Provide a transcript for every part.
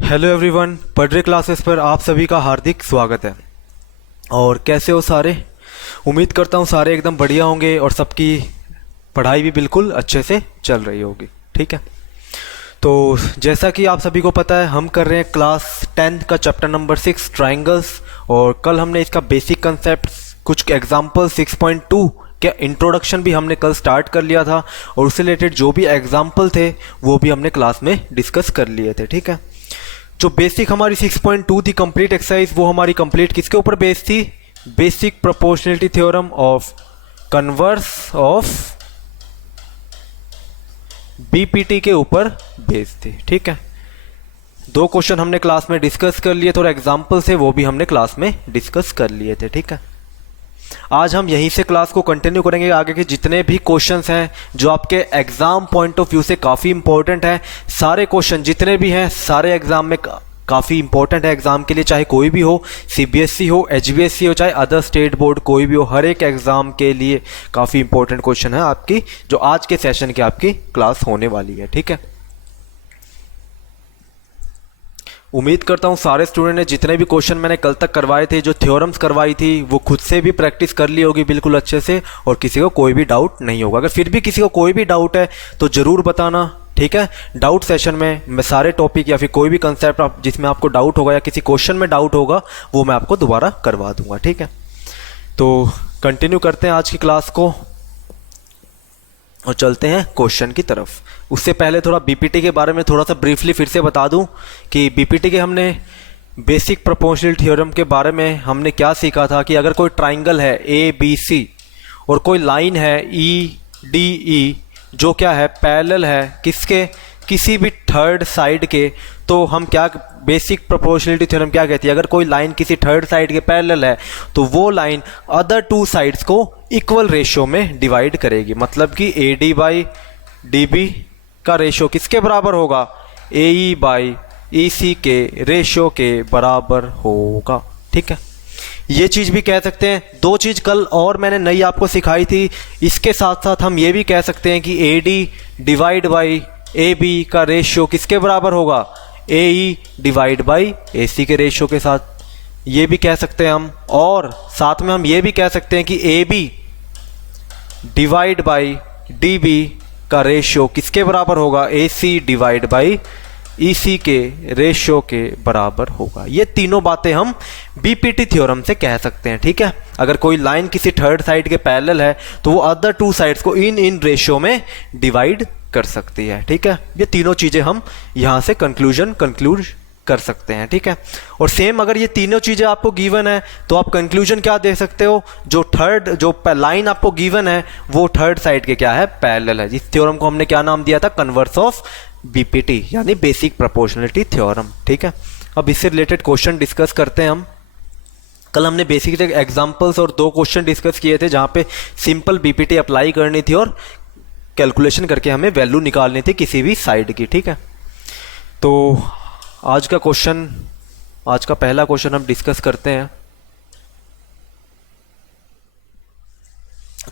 Hello everyone, पढ़रे classes पर आप सभी का हार्दिक स्वागत है। और कैसे हो सारे? उम्मीद करता हूँ सारे एकदम बढ़िया होंगे और सबकी पढ़ाई भी बिल्कुल अच्छे से चल रही होगी। ठीक है, तो जैसा कि आप सभी को पता है हम कर रहे हैं क्लास 10 का चैप्टर नंबर 6 ट्राइंगल्स। और कल हमने इसका बेसिक कंसेप्ट, कुछ एग्जाम्पल 6.2 क्या इंट्रोडक्शन भी हमने कल स्टार्ट कर लिया था और उससे रिलेटेड जो भी एग्जाम्पल थे वो भी हमने क्लास में डिस्कस कर लिए थे। ठीक है, जो बेसिक हमारी 6.2 थी कंप्लीट एक्सरसाइज, वो हमारी कंप्लीट किसके ऊपर बेस्ड थी? Basic proportionality theorem of converse of BPT के ऊपर बेस्ड थी। ठीक है, दो क्वेश्चन हमने क्लास में डिस्कस कर लिए थे और एग्जाम्पल से वो भी हमने क्लास में डिस्कस कर लिए थे। ठीक है, आज हम यहीं से क्लास को कंटिन्यू करेंगे। आगे के जितने भी क्वेश्चंस हैं जो आपके एग्जाम पॉइंट ऑफ व्यू से काफ़ी इंपॉर्टेंट हैं, सारे क्वेश्चन जितने भी हैं सारे एग्जाम में काफ़ी इंपॉर्टेंट है एग्जाम के लिए, चाहे कोई भी हो, सीबीएसई हो, एचबीएसई हो, चाहे अदर स्टेट बोर्ड कोई भी हो, हर एक एग्जाम के लिए काफ़ी इंपॉर्टेंट क्वेश्चन है आपकी, जो आज के सेशन की आपकी क्लास होने वाली है। ठीक है, उम्मीद करता हूँ सारे स्टूडेंट ने जितने भी क्वेश्चन मैंने कल तक करवाए थे, जो थ्योरम्स करवाई थी, वो खुद से भी प्रैक्टिस कर ली होगी बिल्कुल अच्छे से और किसी को कोई भी डाउट नहीं होगा। अगर फिर भी किसी को कोई भी डाउट है तो ज़रूर बताना। ठीक है, डाउट सेशन में मैं सारे टॉपिक या फिर कोई भी कंसेप्ट जिसमें आपको डाउट होगा या किसी क्वेश्चन में डाउट होगा वो मैं आपको दोबारा करवा दूंगा। ठीक है, तो कंटिन्यू करते हैं आज की क्लास को और चलते हैं क्वेश्चन की तरफ। उससे पहले थोड़ा बीपीटी के बारे में थोड़ा सा ब्रीफली फिर से बता दूं कि बीपीटी के हमने बेसिक प्रोपोर्शनल थ्योरम के बारे में हमने क्या सीखा था कि अगर कोई ट्राइंगल है ए बी सी और कोई लाइन है ई डी ई जो क्या है पैरेलल है किसके, किसी भी थर्ड साइड के, तो हम क्या बेसिक प्रोपोर्शनलिटी थ्योरम क्या कहती है? अगर कोई लाइन किसी थर्ड साइड के पैरेलल है तो वो लाइन अदर टू साइड्स को इक्वल रेशियो में डिवाइड करेगी। मतलब कि A D by D B का रेशियो किसके बराबर होगा? ए ई बाई ई सी के रेशियो के बराबर होगा। ठीक है, ये चीज़ भी कह सकते हैं। दो चीज़ कल और मैंने नई आपको सिखाई थी, इसके साथ साथ हम ये भी कह सकते हैं कि A D divide by A B का रेशियो किसके बराबर होगा? ए ई डिवाइड बाई ए सी के रेशियो के साथ, ये भी कह सकते हैं हम। और साथ में हम ये भी कह सकते हैं कि A B divide by D B का रेशियो किसके बराबर होगा? ए सी डिवाइड बाई ई सी के रेशियो के बराबर होगा। ये तीनों बातें हम बीपीटी थ्योरम से कह सकते हैं। ठीक है, अगर कोई लाइन किसी थर्ड साइड के पैरेलल है तो वो अदर टू साइड्स को इन रेशियो में डिवाइड कर सकती है। ठीक है, ये तीनों चीज़ें हम यहाँ से कंक्लूड कर सकते हैं। ठीक है, और सेम अगर ये तीनों चीज़ें आपको गिवन है तो आप कंक्लूजन क्या दे सकते हो? जो लाइन आपको गिवन है वो थर्ड साइड के क्या है? पैरेलल है। इस थ्योरम को हमने क्या नाम दिया था? कन्वर्स ऑफ बीपीटी यानी बेसिक प्रोपोर्शनलिटी थ्योरम। ठीक है, अब इससे रिलेटेड क्वेश्चन डिस्कस करते हैं हम। कल हमने बेसिक एग्जांपल्स और दो क्वेश्चन डिस्कस किए थे जहाँ पे सिंपल बीपीटी अप्लाई करनी थी और कैलकुलेशन करके हमें वैल्यू निकालनी थी किसी भी साइड की। ठीक है, तो आज का पहला क्वेश्चन हम डिस्कस करते हैं।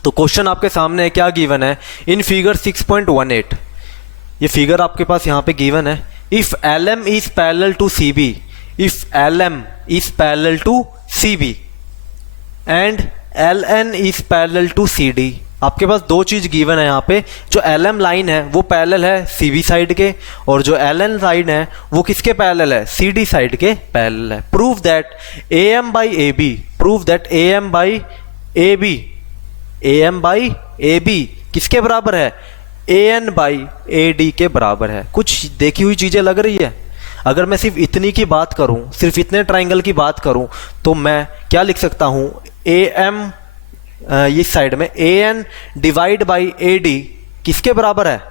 तो क्वेश्चन आपके सामने है, क्या गिवन है? इन फिगर 6.18 ये फिगर आपके पास यहाँ पे गिवन है। If L M is parallel to C B, if L M is parallel to C B and L N is parallel to C D. आपके पास दो चीज गिवन है यहाँ पे। जो एल एम लाइन है वो पैरेलल है सी बी साइड के और जो एल एन लाइन है वो किसके पैरेलल है? सी डी साइड के पैरेलल है। Prove that A M by A B, prove that A M by A B, A M by A B किसके बराबर है? A N by A D के बराबर है। कुछ देखी हुई चीज़ें लग रही है। अगर मैं सिर्फ इतनी की बात करूं, सिर्फ इतने ट्राइंगल की बात करूं तो मैं क्या लिख सकता हूं? ए एम इस साइड में A N divide by A D किसके बराबर है?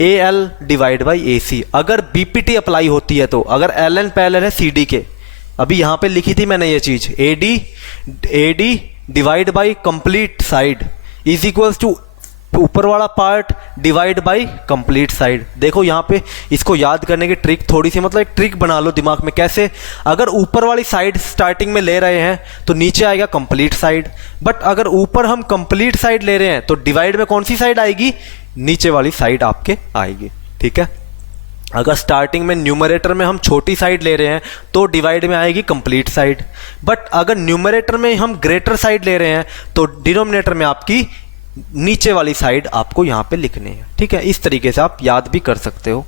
A L divide by A C. अगर बीपीटी अप्लाई होती है तो अगर एल एन पैरेलल है सी डी के, अभी यहां पे लिखी थी मैंने ये चीज, A D divide by complete side is equals to ऊपर वाला part divide by complete side. देखो यहाँ पे इसको याद करने की ट्रिक थोड़ी सी, मतलब एक ट्रिक बना लो दिमाग में। कैसे? अगर ऊपर वाली साइड स्टार्टिंग में ले रहे हैं तो नीचे आएगा कंप्लीट साइड, बट अगर ऊपर हम कंप्लीट साइड ले रहे हैं तो डिवाइड में कौन सी साइड आएगी? नीचे वाली साइड आपके आएगी। ठीक है, अगर स्टार्टिंग में न्यूमरेटर में हम छोटी साइड ले रहे हैं तो डिवाइड में आएगी कंप्लीट साइड, बट अगर न्यूमरेटर में हम ग्रेटर साइड ले रहे हैं तो डिनोमिनेटर में आपकी नीचे वाली साइड आपको यहाँ पे लिखनी है। ठीक है, इस तरीके से आप याद भी कर सकते हो।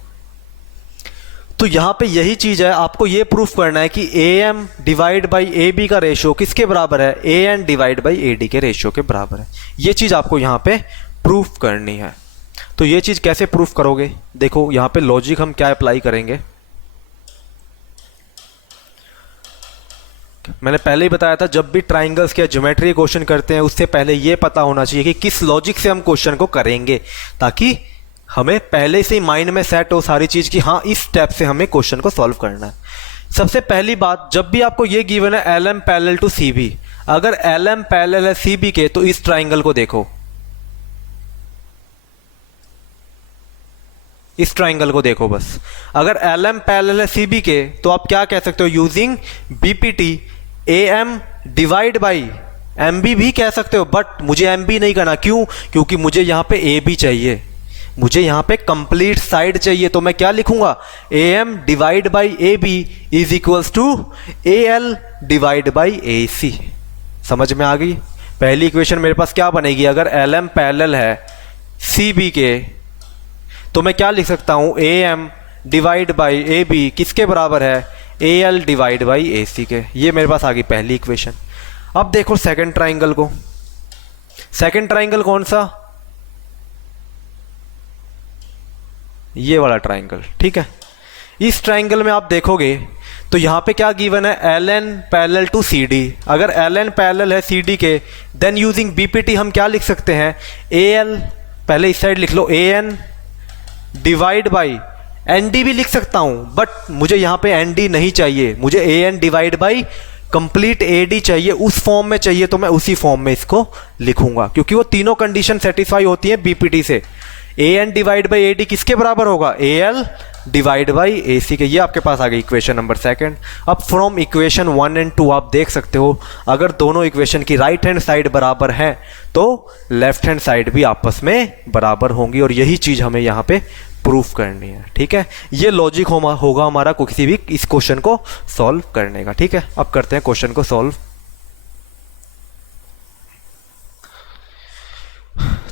तो यहाँ पे यही चीज़ है, आपको ये प्रूफ करना है कि A M divide by A B का रेशियो किसके बराबर है, A N divide by A D के रेशियो के बराबर है। ये चीज़ आपको यहाँ पे प्रूफ करनी है। तो ये चीज़ कैसे प्रूफ करोगे, देखो यहाँ पे लॉजिक हम क्या अप्लाई करेंगे। मैंने पहले ही बताया था, जब भी ट्राइंगल्स के ज्योमेट्री क्वेश्चन करते हैं उससे पहले ये पता होना चाहिए कि किस लॉजिक से हम क्वेश्चन को करेंगे, ताकि हमें पहले से ही माइंड में सेट हो सारी चीज़ कि हाँ इस स्टेप से हमें क्वेश्चन को सॉल्व करना है। सबसे पहली बात, जब भी आपको ये गिवन है L M parallel to C B, अगर एल एम पैरेलल है सी बी के तो इस ट्राइंगल को देखो, इस ट्राइंगल को देखो बस। अगर एल एम पैरेलल है सी बी के तो आप क्या कह सकते हो, using BPT A M divide by M B भी कह सकते हो, बट मुझे एम बी नहीं करना। क्यों? क्योंकि मुझे यहाँ पे ए बी चाहिए, मुझे यहाँ पे कंप्लीट साइड चाहिए। तो मैं क्या लिखूंगा, A M divide by A B is equals to A L divide by A C. समझ में आ गई? पहली इक्वेशन मेरे पास क्या बनेगी, अगर एल एम पैरेलल है सी बी के तो मैं क्या लिख सकता हूं, A M divide by A B किसके बराबर है, A L divide by A C के। ये मेरे पास आ गई पहली इक्वेशन। अब देखो सेकंड ट्राइंगल को, सेकंड ट्राइंगल कौन सा, ये वाला ट्राइंगल। ठीक है, इस ट्राइंगल में आप देखोगे तो यहां पे क्या गिवन है, L N parallel to C D. अगर एल एन पैरेलल है सी डी के, देन यूजिंग बीपीटी हम क्या लिख सकते हैं, ए एल, पहले इस साइड लिख लो, A N divide by N D भी लिख सकता हूं, बट मुझे यहां पे एन डी नहीं चाहिए, मुझे A N divide by complete A D चाहिए, उस फॉर्म में चाहिए। तो मैं उसी फॉर्म में इसको लिखूंगा, क्योंकि वो तीनों कंडीशन सेटिस्फाई होती है बीपीटी से। A N divide by A D किसके बराबर होगा, A L divide by A C के। ये आपके पास आ गई इक्वेशन नंबर सेकंड। अब फ्रॉम इक्वेशन 1 एंड 2 आप देख सकते हो, अगर दोनों इक्वेशन की राइट हैंड साइड बराबर है तो लेफ्ट हैंड साइड भी आपस में बराबर होंगी, और यही चीज हमें यहाँ पे प्रूफ करनी है। ठीक है, ये लॉजिक होगा हमारा किसी भी इस क्वेश्चन को सॉल्व करने का। ठीक है, अब करते हैं क्वेश्चन को सॉल्व।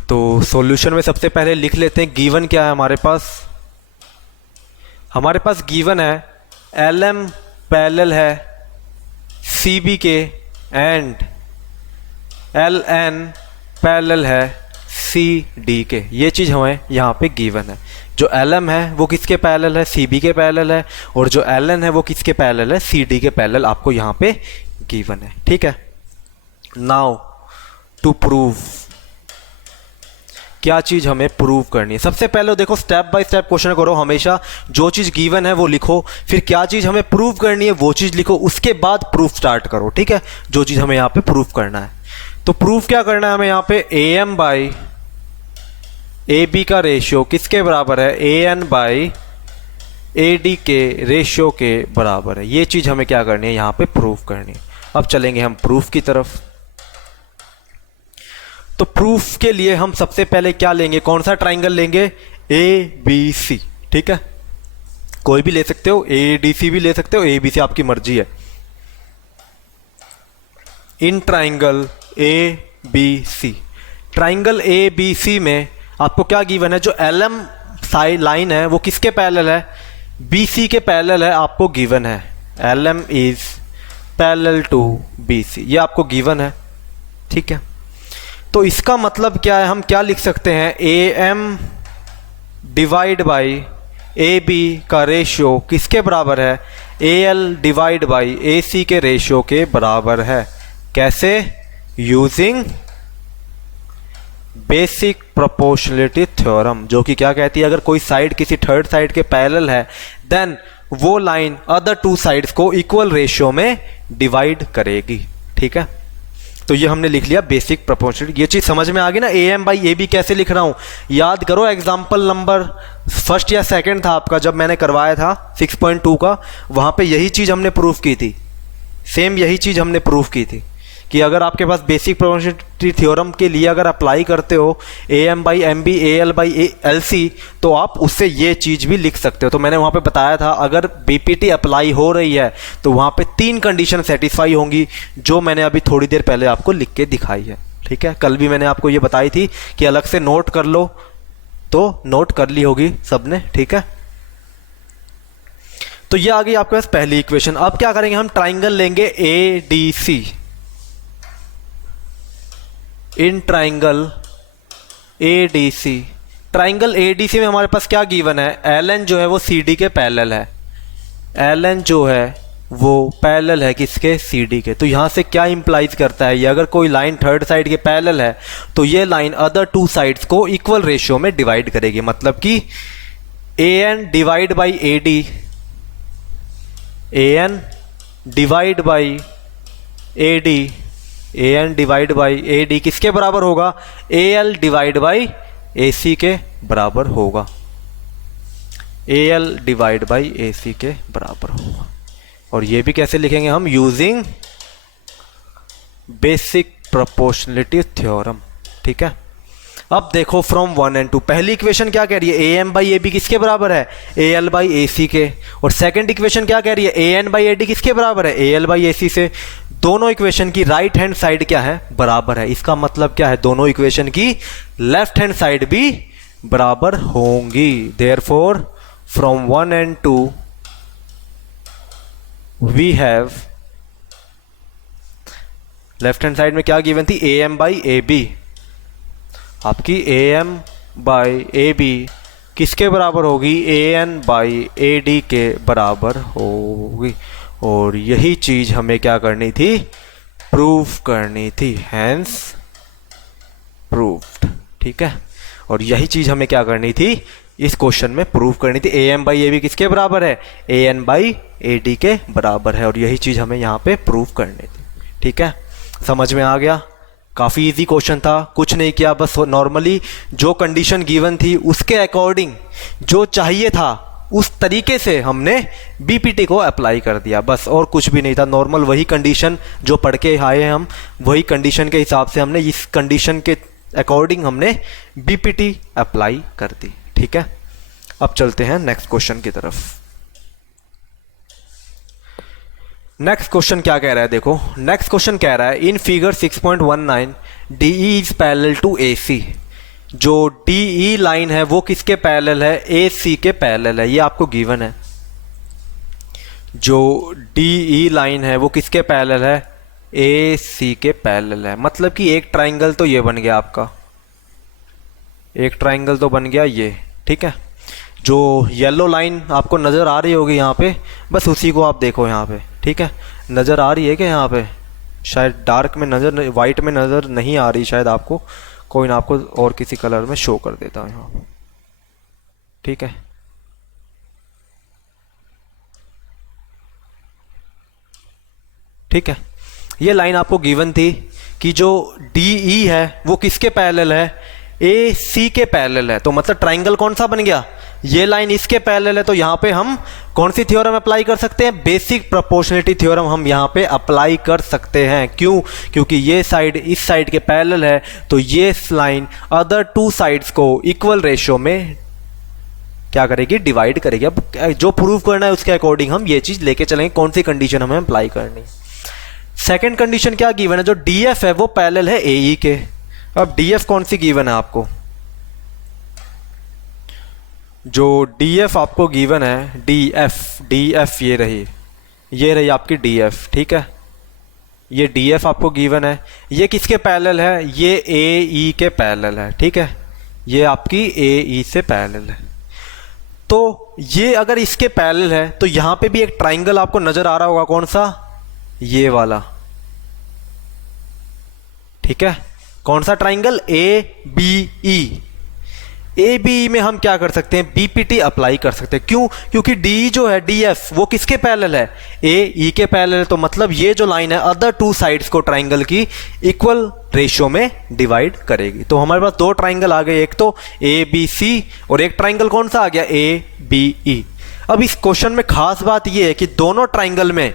तो सॉल्यूशन में सबसे पहले लिख लेते हैं गिवन क्या है हमारे पास। हमारे पास गिवन है एल एम पैरेलल है सी बी के एंड एल एन पैरेलल है सी डी के। ये चीज़ हमें यहाँ पे गिवन है। जो एल एम है वो किसके पैरेलल है, सी बी के पैरेलल है, और जो एल एन है वो किसके पैरेलल है, सी डी के पैरेलल आपको यहाँ पे गिवन है। ठीक है, नाउ टू प्रूव, क्या चीज हमें प्रूव करनी है। सबसे पहले देखो स्टेप बाय स्टेप क्वेश्चन करो, हमेशा जो चीज गिवन है वो लिखो, फिर क्या चीज हमें प्रूव करनी है वो चीज लिखो, उसके बाद प्रूफ स्टार्ट करो। ठीक है, जो चीज हमें यहाँ पे प्रूव करना है। तो प्रूफ क्या करना है हमें यहाँ पे, A M by A B का रेशियो किसके बराबर है, A N by A D के रेशियो के बराबर है। ये चीज हमें क्या करनी है यहाँ पे प्रूफ करनी है। अब चलेंगे हम प्रूफ की तरफ। तो प्रूफ के लिए हम सबसे पहले क्या लेंगे, कौन सा ट्राइंगल लेंगे, ए बी सी। ठीक है, कोई भी ले सकते हो, ए डी सी भी ले सकते हो, ए बी सी आपकी मर्जी है। In triangle A B C, triangle A B C में आपको क्या गिवन है, जो एल एम साइड लाइन है वो किसके पैरेलल है, बी सी के पैरेलल है, आपको गिवन है L M is parallel to B C, ये आपको गिवन है। ठीक है, तो इसका मतलब क्या है, हम क्या लिख सकते हैं, A M divide by A B का रेशियो किसके बराबर है, A L divide by A C के रेशियो के बराबर है। कैसे, यूजिंग बेसिक प्रोपोर्शनलिटी थ्योरम, जो कि क्या कहती है, अगर कोई साइड किसी थर्ड साइड के पैरेलल है देन वो लाइन अदर टू साइड्स को इक्वल रेशियो में डिवाइड करेगी। ठीक है, तो ये हमने लिख लिया बेसिक प्रोपोर्शनलिटी। ये चीज समझ में आ गई ना, A M by A B कैसे लिख रहा हूं, याद करो एग्जाम्पल नंबर फर्स्ट या सेकंड था आपका, जब मैंने करवाया था 6.2 का, वहां पे यही चीज हमने प्रूफ की थी, सेम यही चीज हमने प्रूफ की थी कि अगर आपके पास बेसिक प्रोपोर्शनलिटी थ्योरम के लिए अगर अप्लाई करते हो AM/MB AL/LC, तो आप उससे ये चीज़ भी लिख सकते हो। तो मैंने वहाँ पे बताया था अगर BPT अप्लाई हो रही है तो वहाँ पे 3 कंडीशन सेटिस्फाई होंगी, जो मैंने अभी थोड़ी देर पहले आपको लिख के दिखाई है। ठीक है, कल भी मैंने आपको ये बताई थी कि अलग से नोट कर लो, तो नोट कर ली होगी सबने। ठीक है, तो ये आ गई आपके पास पहली इक्वेशन। अब क्या करेंगे, हम ट्राइंगल लेंगे ADC। In triangle ADC, triangle ADC में हमारे पास क्या गिवन है, LN जो है वो CD के पैरेलल है। LN जो है वो पैरेलल है किसके, CD के। तो यहां से क्या इंप्लाइज करता है, ये अगर कोई लाइन थर्ड साइड के पैरेलल है तो ये लाइन अदर 2 साइड्स को इक्वल रेशियो में डिवाइड करेगी। मतलब कि AN divide by AD, AN divide by AD, AN divide by AD किसके बराबर होगा, AL डिवाइड बाई AC के बराबर होगा। AL डिवाइड बाई AC के बराबर होगा। और ये भी कैसे लिखेंगे हम, यूजिंग बेसिक प्रोपोर्शनलिटी थ्योरम। ठीक है, अब देखो फ्रॉम 1 and 2, पहली इक्वेशन क्या कह रही है, AM/AB किसके बराबर है, AL/AC के। और सेकंड इक्वेशन क्या कह रही है, AN/AD किसके बराबर है, AL/AC से। दोनों इक्वेशन की राइट हैंड साइड क्या है, बराबर है। इसका मतलब क्या है, दोनों इक्वेशन की लेफ्ट हैंड साइड भी बराबर होंगी। Therefore from 1 and 2 we have, left hand side में क्या गिवन थी, AM/AB। आपकी AM/AB किसके बराबर होगी, AN/AD के बराबर होगी। और यही चीज हमें क्या करनी थी, प्रूव करनी थी, हैंस प्रूव्ड। ठीक है, और यही चीज हमें क्या करनी थी, इस क्वेश्चन में प्रूव करनी थी। AM/AB किसके बराबर है, AN/AD के बराबर है। और यही चीज हमें यहाँ पे प्रूव करनी थी। ठीक है, समझ में आ गया, काफ़ी इजी क्वेश्चन था, कुछ नहीं किया, बस नॉर्मली जो कंडीशन गिवन थी उसके अकॉर्डिंग जो चाहिए था उस तरीके से हमने BPT को अप्लाई कर दिया, बस और कुछ भी नहीं था। नॉर्मल वही कंडीशन जो पढ़ के आए हैं हम, वही कंडीशन के हिसाब से हमने इस कंडीशन के अकॉर्डिंग हमने BPT अप्लाई कर दी। ठीक है, अब चलते हैं नेक्स्ट क्वेश्चन की तरफ। नेक्स्ट क्वेश्चन क्या कह रहा है, देखो नेक्स्ट क्वेश्चन कह रहा है in figure 6.19 DE is parallel to AC। जो DE लाइन है वो किसके पैरेलल है, AC के पैरेलल है। ये आपको गिवन है। जो DE लाइन है वो किसके पैरेलल है, AC के पैरेलल है। मतलब कि एक ट्राइंगल तो ये बन गया आपका, एक ट्राइंगल तो बन गया ये। ठीक है, जो येलो लाइन आपको नज़र आ रही होगी यहाँ पे, बस उसी को आप देखो यहाँ पे। ठीक है, नज़र आ रही है क्या यहाँ पे, शायद डार्क में नज़र, वाइट में नज़र नहीं आ रही शायद आपको, कोई ना आपको और किसी कलर में शो कर देता हूँ यहाँ। ठीक है, ठीक है, ये लाइन आपको गिवन थी कि जो DE है वो किसके पैरेलल है, AC के पैरेलल है। तो मतलब ट्राइंगल कौन सा बन गया, ये लाइन इसके पैरेलल है। तो यहाँ पे हम कौन सी थ्योरम अप्लाई कर सकते हैं, बेसिक प्रोपोर्शनलिटी थ्योरम हम यहाँ पे अप्लाई कर सकते हैं। क्यों, क्योंकि ये साइड इस साइड के पैरेलल है, तो ये लाइन अदर 2 साइड्स को इक्वल रेशियो में क्या करेगी, डिवाइड करेगी। अब जो प्रूव करना है उसके अकॉर्डिंग हम ये चीज लेके चलेंगे, कौन सी कंडीशन हमें अप्लाई करनी। सेकेंड कंडीशन क्या गिवन है, जो DF है वो पैरेलल है AE के। अब DF कौन सी गिवन है आपको, जो DF आपको गिवन है, DF ये रही आपकी DF। ठीक है, ये DF आपको गिवन है, ये किसके पैरेलल है, ये AE के पैरेलल है। ठीक है, ये आपकी AE से पैरेलल है। तो ये अगर इसके पैरेलल है तो यहां पे भी एक ट्राइंगल आपको नजर आ रहा होगा, कौन सा, ये वाला। ठीक है, कौन सा ट्राइंगल, ABE। ABE में हम क्या कर सकते हैं, BPT अप्लाई कर सकते हैं। क्यों, क्योंकि DE जो है DF वो किसके पैरेलल है, AE के पैरेलल है। तो मतलब ये जो लाइन है अदर 2 साइड्स को ट्राइंगल की इक्वल रेशियो में डिवाइड करेगी। तो हमारे पास 2 ट्राइंगल आ गए, एक तो ABC और एक ट्राइंगल कौन सा आ गया, ABE। अब इस क्वेश्चन में खास बात यह है कि दोनों ट्राइंगल में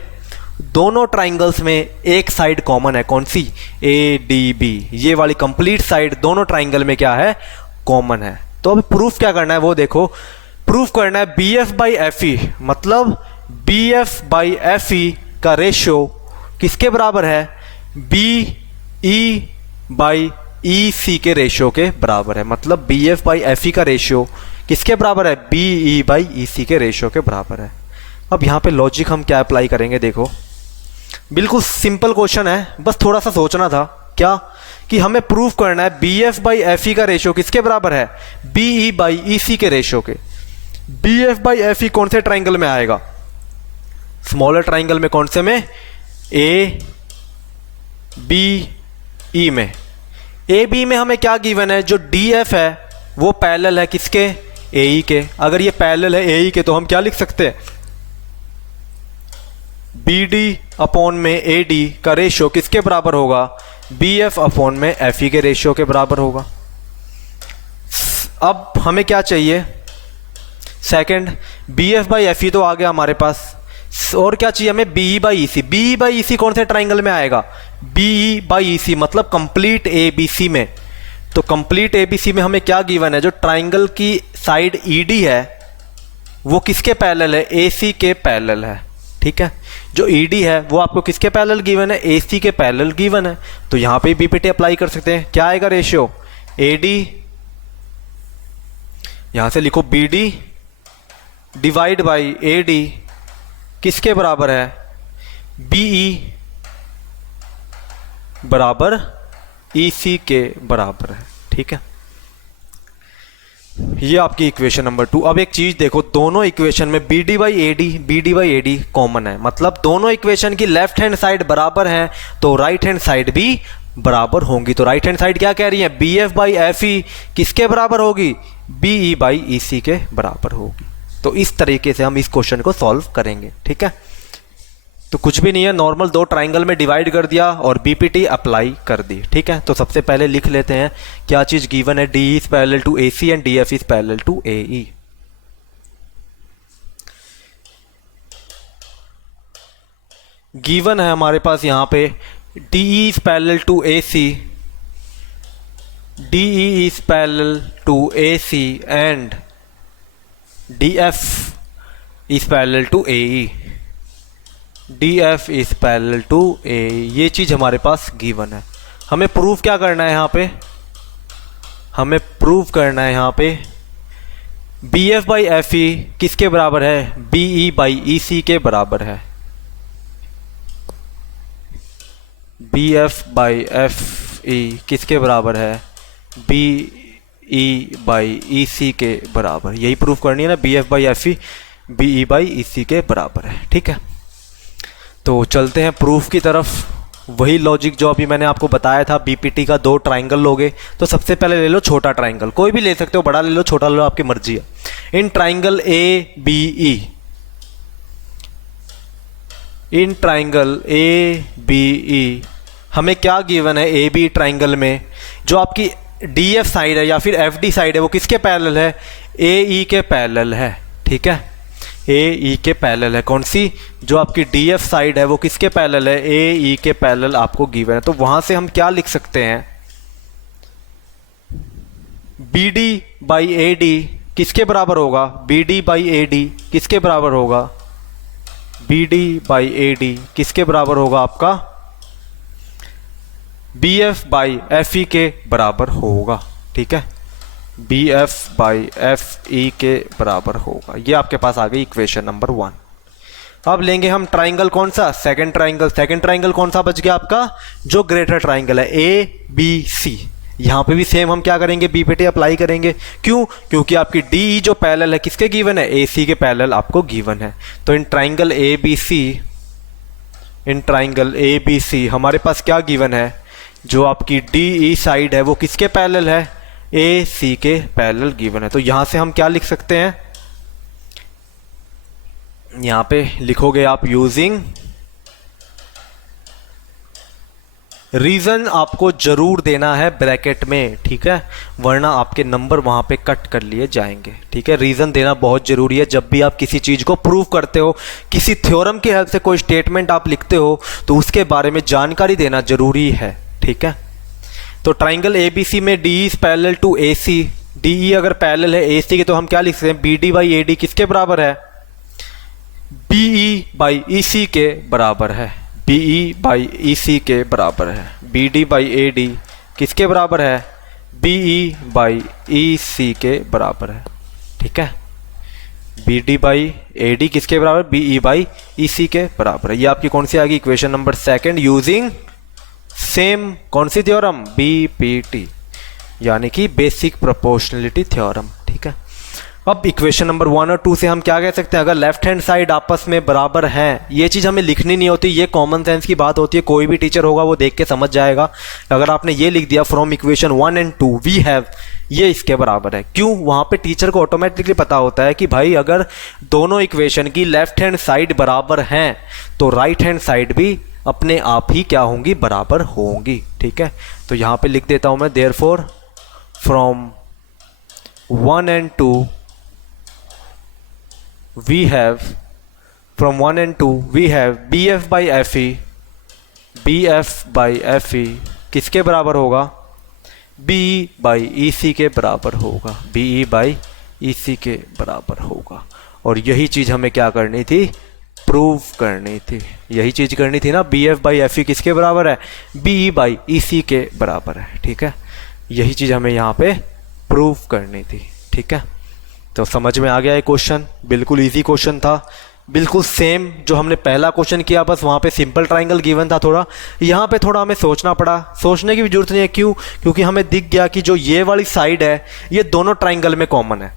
दोनों ट्राइंगल्स में एक साइड कॉमन है, कौन सी? ए डी बी, ये वाली कंप्लीट साइड दोनों ट्राइंगल में क्या है? कॉमन है। तो अब प्रूफ क्या करना है वो देखो। प्रूफ करना है B F by F E, मतलब B F by F E का रेशियो किसके बराबर है? B E by E C के रेशियो के बराबर है। मतलब B F by F E का रेशियो किसके बराबर है? B E by E C के रेशियो के बराबर है। अब यहाँ पे लॉजिक हम क्या अप्लाई करेंगे देखो, बिल्कुल सिंपल क्वेश्चन है, बस थोड़ा सा सोचना था। क्या कि हमें प्रूफ करना है B F by F E का रेशियो किसके बराबर है? B E by E C के रेशियो के। B F by F E कौन से ट्राइंगल में आएगा? स्मॉलर ट्राइंगल में, कौन से में? ए बी ई में। ए बी में हमें क्या गिवन है? जो डी एफ है वो पैरेलल है किसके? ए ई के। अगर ये पैरेलल है ए ई के तो हम क्या लिख सकते हैं? बी डी अपॉन में ए डी का रेशियो किसके बराबर होगा? बी एफ अपॉन में एफ ई के रेशियो के बराबर होगा। अब हमें क्या चाहिए? Second, B F by F E तो आ गया हमारे पास, और क्या चाहिए हमें? B E by E C. B E by E C कौन से ट्राइंगल में आएगा? बी ई बाई ई सी, मतलब कंप्लीट ए बी सी में। तो कंप्लीट ए बी सी में हमें क्या गिवन है? जो ट्राइंगल की साइड ई डी है वो किसके पैरेलल है? ए सी के पैरेलल है। ठीक है, जो ई डी है वो आपको किसके पैरेलल गिवन है? ए सी के पैरेलल गिवन है। तो यहां पे बीपीटी अप्लाई कर सकते हैं। क्या आएगा रेशियो? ए डी, यहां से लिखो B D divide by A D किसके बराबर है? बी ई बराबर ई सी के बराबर है। ठीक है, ये आपकी इक्वेशन नंबर 2। अब एक चीज देखो, दोनों इक्वेशन में B D by A D common है, मतलब दोनों इक्वेशन की लेफ्ट हैंड साइड बराबर है तो राइट हैंड साइड भी बराबर होंगी। तो राइट हैंड साइड क्या कह रही है? B F by F E किसके बराबर होगी? B E by E C के बराबर होगी। तो इस तरीके से हम इस क्वेश्चन को सॉल्व करेंगे। ठीक है, तो कुछ भी नहीं है, नॉर्मल दो ट्राइंगल में डिवाइड कर दिया और बीपीटी अप्लाई कर दी। ठीक है, तो सबसे पहले लिख लेते हैं क्या चीज गिवन है? D is parallel to A C and D F is parallel to A E. Given है हमारे पास यहां पे D is parallel to A C, D E is parallel to A C and D F is parallel to A E. D F is parallel to A, ये चीज हमारे पास given है। हमें प्रूफ क्या करना है? यहाँ पे हमें प्रूफ करना है यहाँ पे B F by F E किसके बराबर है? B E by E C के बराबर है। B F by F E किसके बराबर है? B E by E C के बराबर। यही प्रूफ करनी है ना, B F by F E B E by E C के बराबर है। ठीक है, तो चलते हैं प्रूफ की तरफ। वही लॉजिक जो अभी मैंने आपको बताया था, बीपीटी का दो ट्राइंगल लोगे तो सबसे पहले ले लो छोटा ट्राइंगल, कोई भी ले सकते हो, बड़ा ले लो छोटा ले लो, आपकी मर्जी है। In triangle A B E, in triangle A B E हमें क्या गिवन है? ए बी ट्राइंगल में जो आपकी डी एफ साइड है या फिर एफ डी साइड है वो किसके पैरेलल है? ए ई के पैरेलल है। ठीक है, ए ई के पैरेलल है। कौन सी? जो आपकी डी एफ साइड है वो किसके पैरेलल है? ए ई के पैरेलल आपको गिवन है। तो वहां से हम क्या लिख सकते हैं? B D by A D किसके बराबर होगा? B D by A D किसके बराबर होगा? B D by A D किसके बराबर होगा? आपका B F by F E के बराबर होगा। ठीक है, B F by F E के बराबर होगा। ये आपके पास आ गई इक्वेशन नंबर 1। अब लेंगे हम ट्राइंगल कौन सा? Second triangle. सेकंड ट्राइंगल कौन सा बच गया आपका? जो ग्रेटर ट्राइंगल है ए बी सी। यहां पे भी सेम हम क्या करेंगे? बीपीटी अप्लाई करेंगे। क्यों? क्योंकि आपकी डी ई जो पैरेलल है किसके गिवन है? ए सी के पैरेलल आपको गिवन है। तो in triangle A B C, in triangle A B C हमारे पास क्या गिवन है? जो आपकी डी ई साइड है वो किसके पैरेलल है? ए सी के पैरेलल गिवन है। तो यहां से हम क्या लिख सकते हैं? यहां पे लिखोगे आप यूजिंग रीज़न आपको जरूर देना है ब्रैकेट में, ठीक है, वरना आपके नंबर वहाँ पे कट कर लिए जाएंगे, ठीक है। रीज़न देना बहुत ज़रूरी है जब भी आप किसी चीज़ को प्रूव करते हो, किसी थ्योरम की हेल्प से कोई स्टेटमेंट आप लिखते हो तो उसके बारे में जानकारी देना जरूरी है, ठीक है। तो ट्राइंगल ABC में DE is parallel to AC, DE अगर पैरेलल है AC के तो हम क्या लिख सकते हैं, BD बाई AD किसके बराबर है, BE बाई EC के बराबर है, BE बाई EC के बराबर है। BD बाई AD किसके बराबर है, BE बाई EC के बराबर है, ठीक है। BD बाई AD किसके बराबर, BE बाई EC के बराबर है। ये आपकी कौन सी आ गई, equation number second using same कौन सी थ्योरम, BPT, यानी कि बेसिक प्रोपोर्शनलिटी थ्योरम, ठीक है। अब इक्वेशन नंबर 1 और 2 से हम क्या कह सकते हैं, अगर लेफ्ट हैंड साइड आपस में बराबर हैं, ये चीज़ हमें लिखनी नहीं होती, ये कॉमन सेंस की बात होती है, कोई भी टीचर होगा वो देख के समझ जाएगा। अगर आपने ये लिख दिया from equation 1 and 2 we have, ये इसके बराबर है, क्यों, वहाँ पे टीचर को ऑटोमेटिकली पता होता है कि भाई अगर दोनों इक्वेशन की लेफ्ट हैंड साइड बराबर हैं तो राइट हैंड साइड भी अपने आप ही क्या होंगी, बराबर होंगी, ठीक है। तो यहाँ पे लिख देता हूँ मैं, therefore from 1 and 2 we have, from 1 and 2 we have BF by FE, BF by FE किसके बराबर होगा, BE by EC के बराबर होगा, BE by EC के बराबर होगा। और यही चीज़ हमें क्या करनी थी, प्रूव करनी थी, यही चीज़ करनी थी ना, BF by FE किसके बराबर है, BE by EC के बराबर है, ठीक है। यही चीज़ हमें यहाँ पे प्रूव करनी थी, ठीक है। तो समझ में आ गया ये क्वेश्चन, बिल्कुल इजी क्वेश्चन था, बिल्कुल सेम जो हमने पहला क्वेश्चन किया, बस वहाँ पे सिंपल ट्राइंगल गिवन था, थोड़ा यहाँ पे थोड़ा हमें सोचना पड़ा, सोचने की भी जरूरत नहीं है, क्यों, क्योंकि हमें दिख गया कि जो ये वाली साइड है ये दोनों ट्राइंगल में कॉमन है,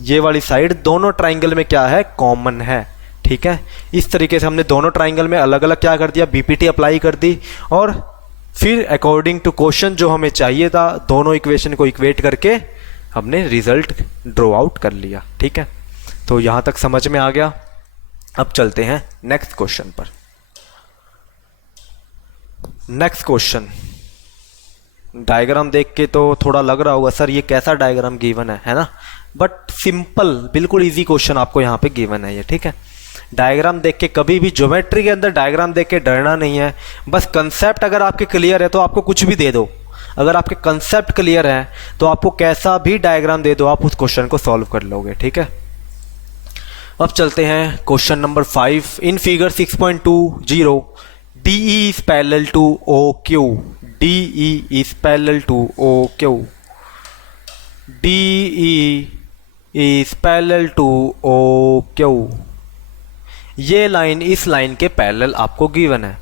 ये वाली साइड दोनों ट्राइंगल में क्या है, कॉमन है, ठीक है। इस तरीके से हमने दोनों ट्राइंगल में अलग अलग क्या कर दिया, BPT अप्लाई कर दी, और फिर अकॉर्डिंग टू क्वेश्चन जो हमें चाहिए था दोनों इक्वेशन को इक्वेट करके हमने रिजल्ट ड्रॉ आउट कर लिया, ठीक है। तो यहां तक समझ में आ गया। अब चलते हैं नेक्स्ट क्वेश्चन पर। नेक्स्ट क्वेश्चन, डायग्राम देख के तो थोड़ा लग रहा होगा सर ये कैसा डायग्राम गिवन है ना, बट सिंपल बिल्कुल इजी क्वेश्चन आपको यहाँ पे गिवन है ये, ठीक है। डायग्राम देख के कभी भी ज्योमेट्री के अंदर डायग्राम देख के डरना नहीं है, बस कंसेप्ट अगर आपके क्लियर है तो आपको कुछ भी दे दो, अगर आपके कंसेप्ट क्लियर है तो आपको कैसा भी डायग्राम दे दो आप उस क्वेश्चन को सॉल्व कर लोगे, ठीक है। अब चलते हैं question number 5। In figure 6.20 DE is parallel to OQ, DE is parallel to OQ, DE is parallel to OQ, ये लाइन इस लाइन के पैरेलल आपको गिवन है,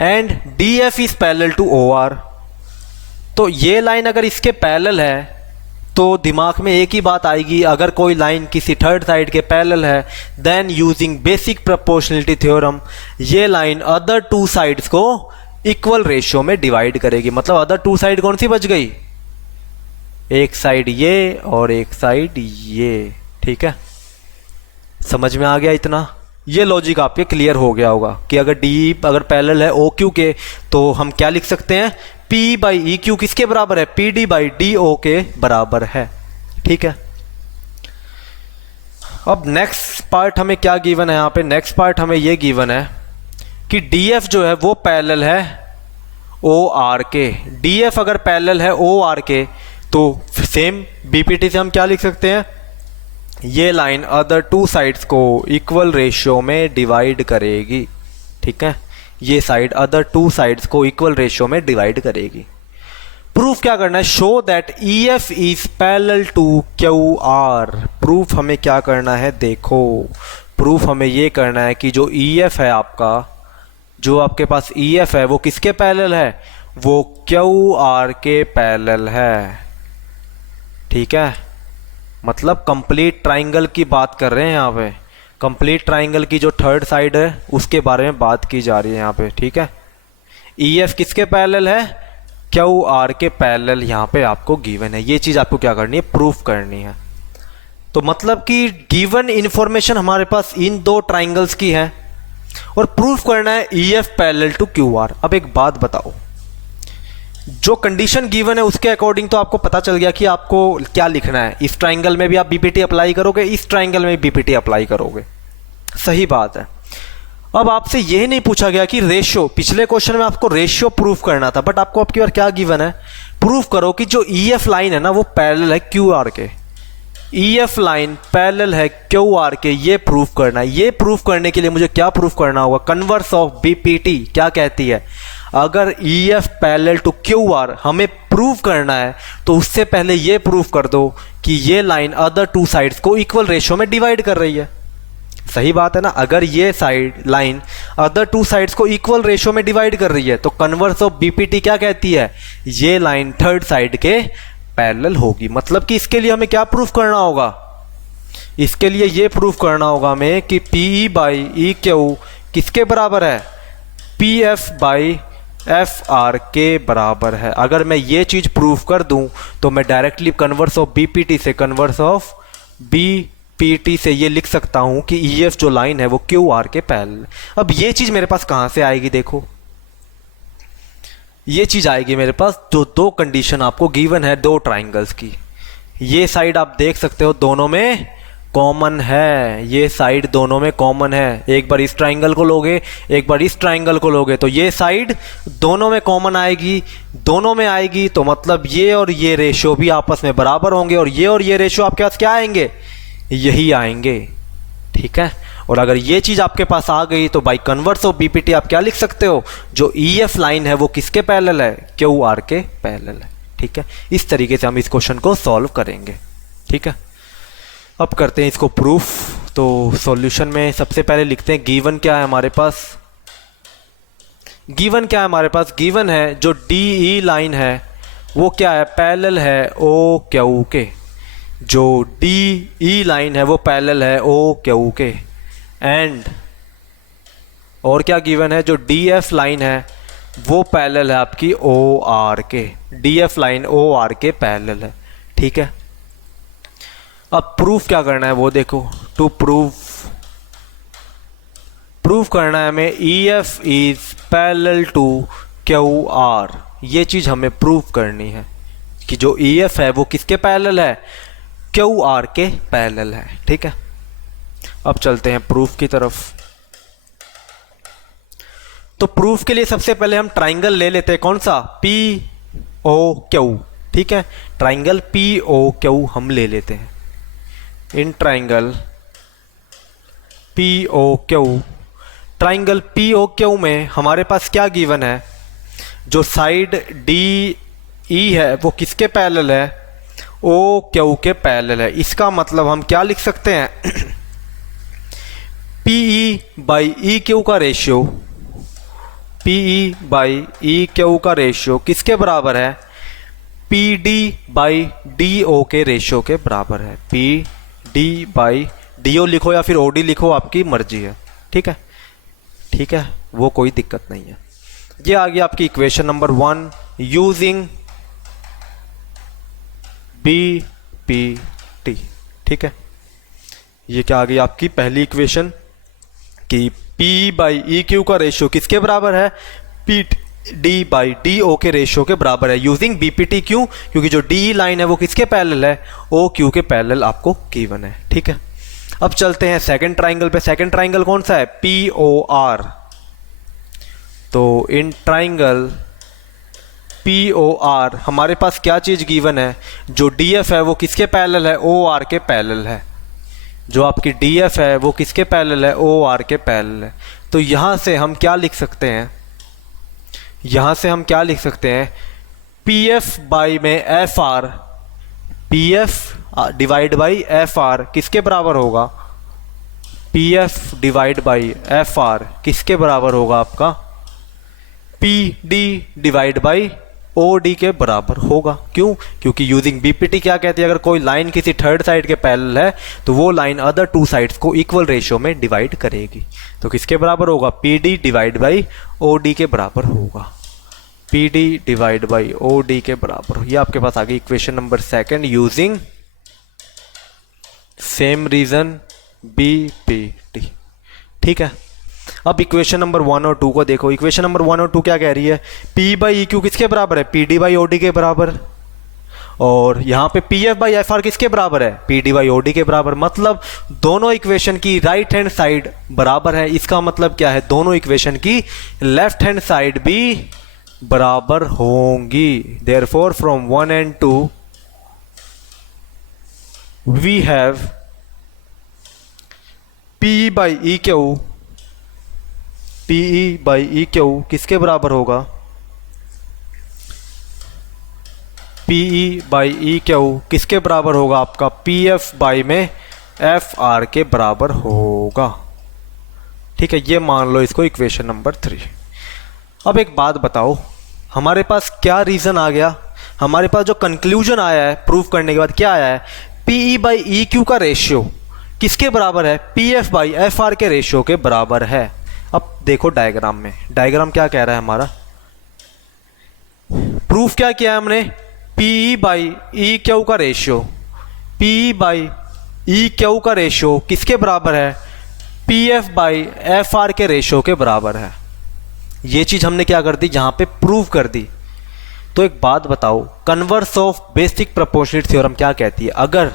and DF is parallel to OR। तो ये लाइन अगर इसके पैरेलल है तो दिमाग में एक ही बात आएगी, अगर कोई लाइन किसी थर्ड साइड के पैरेलल है then using basic proportionality theorem ये लाइन अदर टू साइड्स को इक्वल रेशियो में डिवाइड करेगी। मतलब अदर टू साइड कौन सी बच गई, एक साइड ये और एक साइड ये, ठीक है। समझ में आ गया इतना, ये लॉजिक आपके क्लियर हो गया होगा कि अगर DE अगर पैरेलल है OQ के तो हम क्या लिख सकते हैं, P बाई EQ किसके बराबर है, PD बाई DO के बराबर है, ठीक है। अब नेक्स्ट पार्ट हमें क्या गिवन है यहाँ पे, नेक्स्ट पार्ट हमें ये गिवन है कि DF जो है वो पैरेलल है OR के। DF अगर पैरेलल है OR के तो सेम BPT से हम क्या लिख सकते हैं, ये लाइन अदर टू साइड्स को इक्वल रेशियो में डिवाइड करेगी, ठीक है। ये साइड अदर टू साइड्स को इक्वल रेशियो में डिवाइड करेगी। प्रूफ क्या करना है, show that EF is parallel to QR। Proof हमें क्या करना है, देखो प्रूफ हमें ये करना है कि जो EF है आपका, जो आपके पास EF है वो किसके पैरेलल है, वो QR के पैरेलल है, ठीक है। मतलब कंप्लीट ट्राइंगल की बात कर रहे हैं यहाँ पे, कंप्लीट ट्राइंगल की जो थर्ड साइड है उसके बारे में बात की जा रही है यहाँ पे, ठीक है। EF किसके पैरेलल है, QR के पैरेलल यहाँ पे आपको गिवन है। ये चीज़ आपको क्या करनी है, प्रूफ करनी है। तो मतलब कि गिवन इंफॉर्मेशन हमारे पास इन दो ट्राइंगल्स की है और प्रूफ करना है EF पैरेलल टू QR। अब एक बात बताओ, जो कंडीशन गिवन है उसके अकॉर्डिंग तो आपको पता चल गया कि आपको क्या लिखना है। इस ट्राइंगल में भी आप बीपीटी अप्लाई करोगे, इस ट्राइंगल में बीपीटी अप्लाई करोगे, सही बात है। अब आपसे यह नहीं पूछा गया कि रेशियो, पिछले क्वेश्चन में आपको रेशियो प्रूफ करना था, बट आपको अब की बार क्या गिवन है, प्रूफ करो कि जो ईएफ लाइन है ना वो पैरेलल है क्यू आर के। ईएफ लाइन पैरेलल है क्यू आर के, ये प्रूफ करना है। ये प्रूफ करने के लिए मुझे क्या प्रूफ करना होगा, कन्वर्स ऑफ बीपीटी क्या कहती है, अगर EF parallel to Q R हमें प्रूफ करना है तो उससे पहले ये प्रूफ कर दो कि ये लाइन अदर टू साइड्स को इक्वल रेशियो में डिवाइड कर रही है। सही बात है ना, अगर ये side line other two sides को इक्वल रेशियो में डिवाइड कर रही है तो कन्वर्स ऑफ बीपीटी क्या कहती है, ये लाइन थर्ड साइड के पैरेलल होगी। मतलब कि इसके लिए हमें क्या प्रूफ करना होगा, इसके लिए ये प्रूफ करना होगा हमें कि पीई बाई ई क्यू किसके बराबर है, P F by F are के बराबर है। अगर मैं ये चीज प्रूफ कर दूं तो मैं डायरेक्टली कन्वर्स ऑफ बीपीटी से, कन्वर्स ऑफ बीपीटी से ये लिख सकता हूं कि ईएफ जो लाइन है वो क्यू आर के पैरेलल। अब ये चीज मेरे पास कहां से आएगी, देखो ये चीज आएगी मेरे पास, जो दो कंडीशन आपको गिवन है दो ट्राइंगल्स की। ये साइड आप देख सकते हो दोनों में कॉमन है, ये साइड दोनों में कॉमन है। एक बार इस ट्राइंगल को लोगे, एक बार इस ट्राइंगल को लोगे, तो ये साइड दोनों में कॉमन आएगी। दोनों में आएगी तो मतलब ये और ये रेशियो भी आपस में बराबर होंगे, और ये रेशियो आपके पास क्या आएंगे, यही आएंगे। ठीक है, और अगर ये चीज आपके पास आ गई तो बाई कन्वर्स ऑफ बीपीटी आप क्या लिख सकते हो, जो ईएफ लाइन है वो किसके पैरेलल है, क्यू आर के पैरेलल है। ठीक है, इस तरीके से हम इस क्वेश्चन को सॉल्व करेंगे। ठीक है, अब करते हैं इसको प्रूफ। तो सॉल्यूशन में सबसे पहले लिखते हैं गिवन क्या है हमारे पास, गिवन क्या है हमारे पास, गिवन है जो डी ई लाइन है वो क्या है, पैरेलल है ओ क्यू के। जो डी ई लाइन है वो पैरेलल है ओ क्यू के। एंड और क्या गिवन है, जो डी एफ लाइन है वो पैरेलल है आपकी ओ आर के। D F line O R के पैरेलल है। ठीक है, अब प्रूफ क्या करना है वो देखो। टू प्रूफ करना है हमें E F is parallel to Q R. ये चीज हमें प्रूफ करनी है कि जो ई एफ है वो किसके पैरेलल है, क्यू आर के पैरेलल है। ठीक है, अब चलते हैं प्रूफ की तरफ। तो प्रूफ के लिए सबसे पहले हम ट्राइंगल ले लेते हैं, कौन सा, पी ओ क्यू। ठीक है, ट्राइंगल पी ओ क्यू हम ले लेते हैं। In triangle P O Q, triangle P O Q में हमारे पास क्या गिवन है, जो साइड डी ई है वो किसके पैरेलल है, ओ क्यू के पैरेलल है। इसका मतलब हम क्या लिख सकते हैं, P E by E Q का ratio, P E by E Q का रेशियो किसके बराबर है, P D by D O के रेशियो के बराबर है। P D by D O लिखो या फिर ओ डी लिखो, आपकी मर्जी है। ठीक है, ठीक है, वो कोई दिक्कत नहीं है। ये आ गया आपकी equation number 1 using B P T. ठीक है, ये क्या आ गई आपकी पहली इक्वेशन कि पी बाई ई क्यू का रेशियो किसके बराबर है, P D by D O के रेशियो के बराबर है यूजिंग बीपीटी। क्यों, क्योंकि जो डी लाइन है वो किसके पैरेलल है, ओ क्यू के पैरेलल आपको गिवन है। ठीक है, अब चलते हैं सेकंड ट्राइंगल पे। सेकंड ट्राइंगल कौन सा है, पी ओ आर। तो in triangle P O R हमारे पास क्या चीज गिवन है, जो डी एफ है वो किसके पैरेलल है, ओ आर के पैरेलल है। जो आपकी डी एफ है वो किसके पैरेलल है, ओ आर के पैरेलल है। तो यहां से हम क्या लिख सकते हैं, यहां से हम क्या लिख सकते हैं, पी एफ बाई में F R, P F divide by F R किसके बराबर होगा, P F divide by F R किसके बराबर होगा आपका, P D divide by O D के बराबर होगा। क्यों, क्योंकि यूजिंग बीपीटी क्या कहती है, अगर कोई लाइन किसी थर्ड साइड के पैरेलल है तो वो लाइन अदर टू साइड्स को इक्वल रेशियो में डिवाइड करेगी। तो किसके बराबर होगा, P D divide by O D के बराबर होगा। P D divide by O D के बराबर। ये आपके पास आ गई equation number 2 using same reason B P T. ठीक है, अब इक्वेशन नंबर 1 और 2 को देखो। इक्वेशन नंबर 1 और 2 क्या कह रही है? P बाई ई क्यू किसके बराबर है? P D by O D के बराबर। और यहाँ पे P F by F R किसके बराबर है? P D by O D के बराबर। मतलब दोनों इक्वेशन की राइट हैंड साइड बराबर है। इसका मतलब क्या है? दोनों इक्वेशन की लेफ्ट हैंड साइड भी बराबर होंगी। Therefore from 1 and 2 we have P by E Q, P E by E Q किसके बराबर होगा? पीई बाई ई क्यू किसके बराबर होगा? आपका पी एफ बाई में एफ आर के बराबर होगा। ठीक है, ये मान लो इसको इक्वेशन नंबर 3। अब एक बात बताओ, हमारे पास क्या रीजन आ गया? हमारे पास जो कंक्लूजन आया है प्रूफ करने के बाद क्या आया है? पीई बाई ई क्यू का रेशियो किसके बराबर है? P F by F are के रेशियो के बराबर है। अब देखो डायग्राम में, डायग्राम क्या कह रहा है हमारा? प्रूफ क्या किया है हमने? पी बाई ई क्यू का ratio, P by E Q का रेशियो किसके बराबर है? P F by F are के रेशियो के बराबर है। ये चीज हमने क्या कर दी? यहां पे प्रूव कर दी। तो एक बात बताओ, converse of basic proportional theorem क्या कहती है? अगर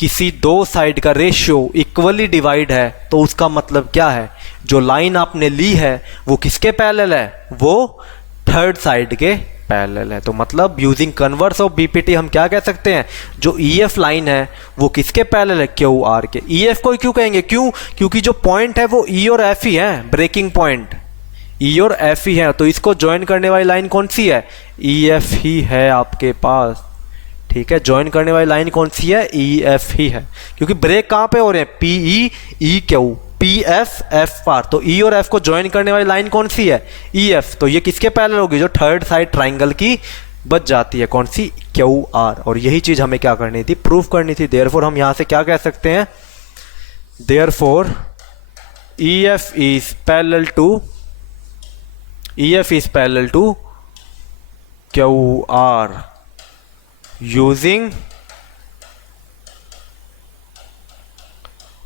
किसी दो साइड का रेशियो इक्वली डिवाइड है तो उसका मतलब क्या है? जो लाइन आपने ली है वो किसके पैरेलल है? वो थर्ड साइड के पैरेलल है। तो मतलब यूजिंग कन्वर्स ऑफ बीपीटी हम क्या कह सकते हैं? जो ईएफ लाइन है वो किसके पैरेलल है? क्यू आर के। ईएफ को क्यों कहेंगे? क्यों? क्योंकि जो पॉइंट है वो ई और एफ ही है, ब्रेकिंग पॉइंट ई और एफ ही है। तो इसको ज्वाइन करने वाली लाइन कौन सी है? ई एफ ही है आपके पास। ठीक है, ज्वाइन करने वाली लाइन कौन सी है? ई एफ ही है। क्योंकि ब्रेक कहां पे हो रहे हैं? P E Q, P F F R. तो ई और एफ को ज्वाइन करने वाली लाइन कौन सी है? E F. तो ये किसके पैरेलल होगी? जो थर्ड साइड ट्राइंगल की बच जाती है, कौन सी? Q R. और यही चीज हमें क्या करनी थी? प्रूफ करनी थी। देयरफॉर हम यहां से क्या कह सकते हैं? Therefore E F is parallel to, EF is parallel to QR using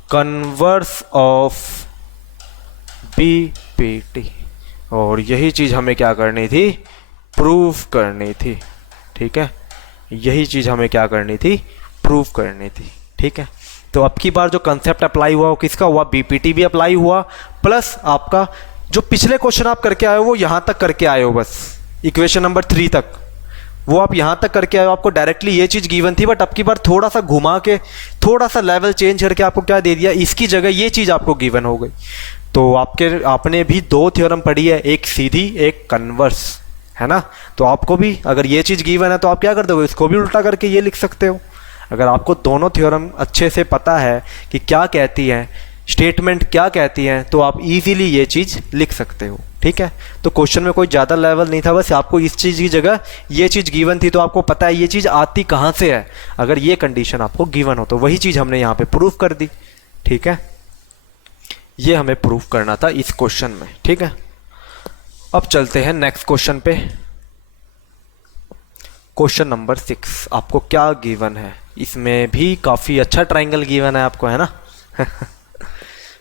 converse of BPT। और यही चीज हमें क्या करनी थी? प्रूफ करनी थी। ठीक है, यही चीज हमें क्या करनी थी? प्रूफ करनी थी। ठीक है, तो अब की बार जो कंसेप्ट अप्लाई हुआ वो किसका हुआ? बीपीटी भी अप्लाई हुआ, प्लस आपका जो पिछले क्वेश्चन आप करके आए हो वो यहां तक करके आए हो, बस इक्वेशन नंबर 3 तक वो आप यहां तक करके आए हो। आपको डायरेक्टली ये चीज गिवन थी, बट अब की बार थोड़ा सा घुमा के, थोड़ा सा लेवल चेंज करके आपको क्या दे दिया? इसकी जगह ये चीज आपको गिवन हो गई। तो आपने भी दो थ्योरम पढ़ी है, एक सीधी एक कन्वर्स, है ना? तो आपको भी अगर ये चीज गिवन है तो आप क्या कर दोगे? इसको भी उल्टा करके ये लिख सकते हो। अगर आपको दोनों थ्योरम अच्छे से पता है कि क्या कहती है, स्टेटमेंट क्या कहती हैं, तो आप इजीली ये चीज लिख सकते हो। ठीक है, तो क्वेश्चन में कोई ज़्यादा लेवल नहीं था, बस आपको इस चीज़ की जगह ये चीज़ गिवन थी तो आपको पता है ये चीज़ आती कहाँ से है। अगर ये कंडीशन आपको गिवन हो तो वही चीज़ हमने यहाँ पे प्रूफ कर दी। ठीक है, ये हमें प्रूफ करना था इस क्वेश्चन में। ठीक है, अब चलते हैं नेक्स्ट क्वेश्चन पे। क्वेश्चन नंबर 6 आपको क्या गिवन है? इसमें भी काफ़ी अच्छा ट्राइंगल गिवन है आपको, है ना?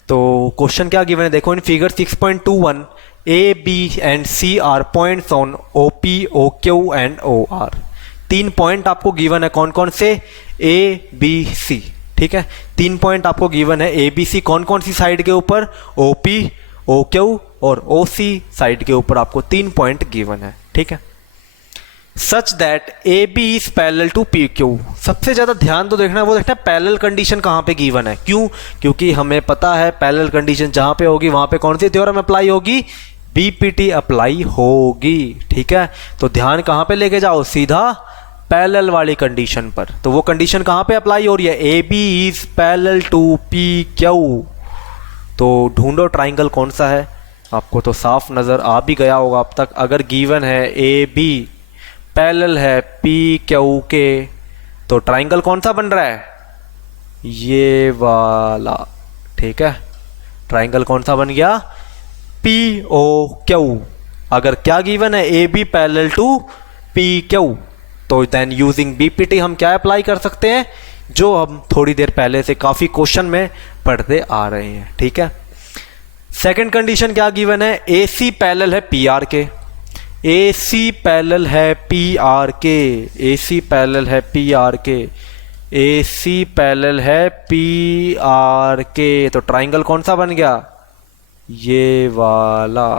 तो क्वेश्चन क्या गिवन है देखो, in figure 6.21 A B and C are points on O P O Q and O R. 3 point आपको गिवन है, कौन कौन से? A B C. ठीक है, 3 पॉइंट आपको गिवन है ए बी सी, कौन कौन सी साइड के ऊपर? ओ पी ओ क्यू और ओ सी साइड के ऊपर आपको 3 पॉइंट गिवन है। ठीक है, such that A B is parallel to P Q. सबसे ज्यादा ध्यान तो देखना है, वो देखना है पैरेलल कंडीशन कहां पे गिवन है। क्यों? क्योंकि हमें पता है पैरेलल कंडीशन जहां पे होगी वहां पे कौन सी थ्योरम अप्लाई होगी? बीपीटी अप्लाई होगी। ठीक है, तो ध्यान कहां पे लेके जाओ? सीधा पैरेलल वाली कंडीशन पर। तो वो कंडीशन कहां पे अप्लाई हो रही है? A B is parallel to P Q. तो ढूंढो ट्राइंगल कौन सा है, आपको तो साफ नजर आ भी गया होगा अब तक। अगर गिवन है ए बी पैरेलल है पी क्यू के, तो ट्राइंगल कौन सा बन रहा है? ये वाला। ठीक है, ट्राइंगल कौन सा बन गया? P O Q. अगर क्या गिवन है? A B parallel to P Q, तो देन यूजिंग बीपीटी हम क्या अप्लाई कर सकते हैं? जो हम थोड़ी देर पहले से काफी क्वेश्चन में पढ़ते आ रहे हैं। ठीक है, सेकंड कंडीशन क्या गिवन है, ए सी पैरेलल है पी आर के, ए सी पैरेलल है पी आर के, ए सी पैरेलल है पी आर के, ए सी पैरेलल है पी आर के। तो ट्राइंगल कौन सा बन गया, ये वाला,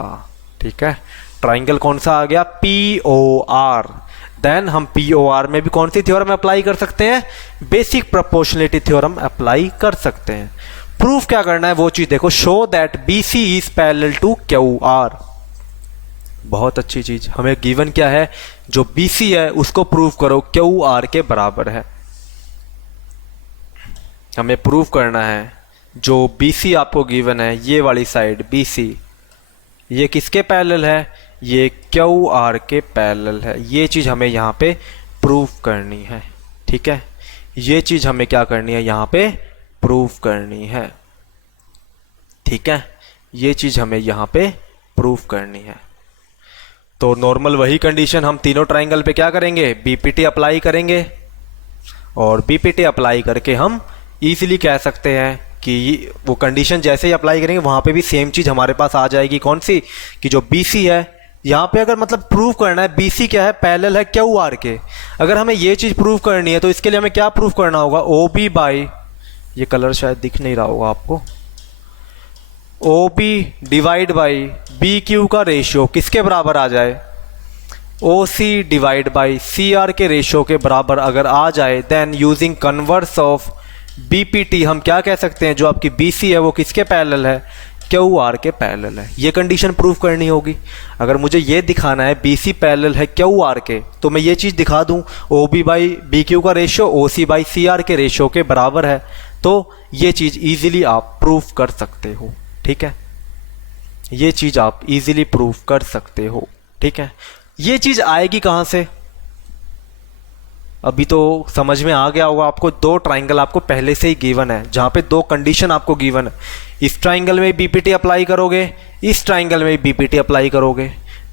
ठीक है। ट्राइंगल कौन सा आ गया, पी ओ आर। देन हम पी ओ आर में भी कौन सी थ्योरम अप्लाई कर सकते हैं, बेसिक प्रोपोर्शनलिटी थ्योरम अप्लाई कर सकते हैं। प्रूफ क्या करना है वो चीज देखो, show that B C is parallel to Q R. बहुत अच्छी चीज, हमें गिवन क्या है, जो बी सी है उसको प्रूफ करो क्यू आर के बराबर है। हमें प्रूफ करना है जो बी सी आपको गिवन है, ये वाली साइड बी सी, ये किसके पैरेलल है, ये क्यू आर के पैरेलल है। ये चीज हमें यहाँ पे प्रूफ करनी है, ठीक है। ये चीज हमें क्या करनी है, यहाँ पे प्रूफ करनी है, ठीक है। ये चीज हमें यहाँ पे प्रूफ करनी है। तो नॉर्मल वही कंडीशन हम तीनों ट्राइंगल पे क्या करेंगे, बीपीटी अप्लाई करेंगे, और बीपीटी अप्लाई करके हम इजीली कह सकते हैं कि वो कंडीशन जैसे ही अप्लाई करेंगे वहां पे भी सेम चीज हमारे पास आ जाएगी। कौन सी, कि जो बीसी है, यहाँ पे अगर मतलब प्रूफ करना है बीसी क्या है, पैरेलल है क्यू आर के। अगर हमें ये चीज प्रूफ करनी है तो इसके लिए हमें क्या प्रूफ करना होगा, ओ बी बाई, ये कलर शायद दिख नहीं रहा होगा आपको, O B divide by B Q का रेशियो किसके बराबर आ जाए, O C divide by C R के रेशियो के बराबर अगर आ जाए, then using converse of BPT हम क्या कह सकते हैं, जो आपकी बीसी है वो किसके पैरेलल है, क्यू आर के पैरेलल है। ये कंडीशन प्रूफ करनी होगी। अगर मुझे ये दिखाना है बीसी पैरेलल है क्यू आर के, तो मैं ये चीज दिखा दूं O B by B Q का ratio O C by C R के रेशियो के बराबर है, तो ये चीज इजीली आप प्रूफ कर सकते हो, ठीक है। ये चीज आप इजीली प्रूफ कर सकते हो, ठीक है। ये चीज आएगी कहां से, अभी तो समझ में आ गया होगा आपको। दो ट्राइंगल आपको पहले से ही गिवन है, जहां पे दो कंडीशन आपको गिवन है। इस ट्राइंगल में बीपीटी अप्लाई करोगे, इस ट्राइंगल में बीपीटी अप्लाई करोगे।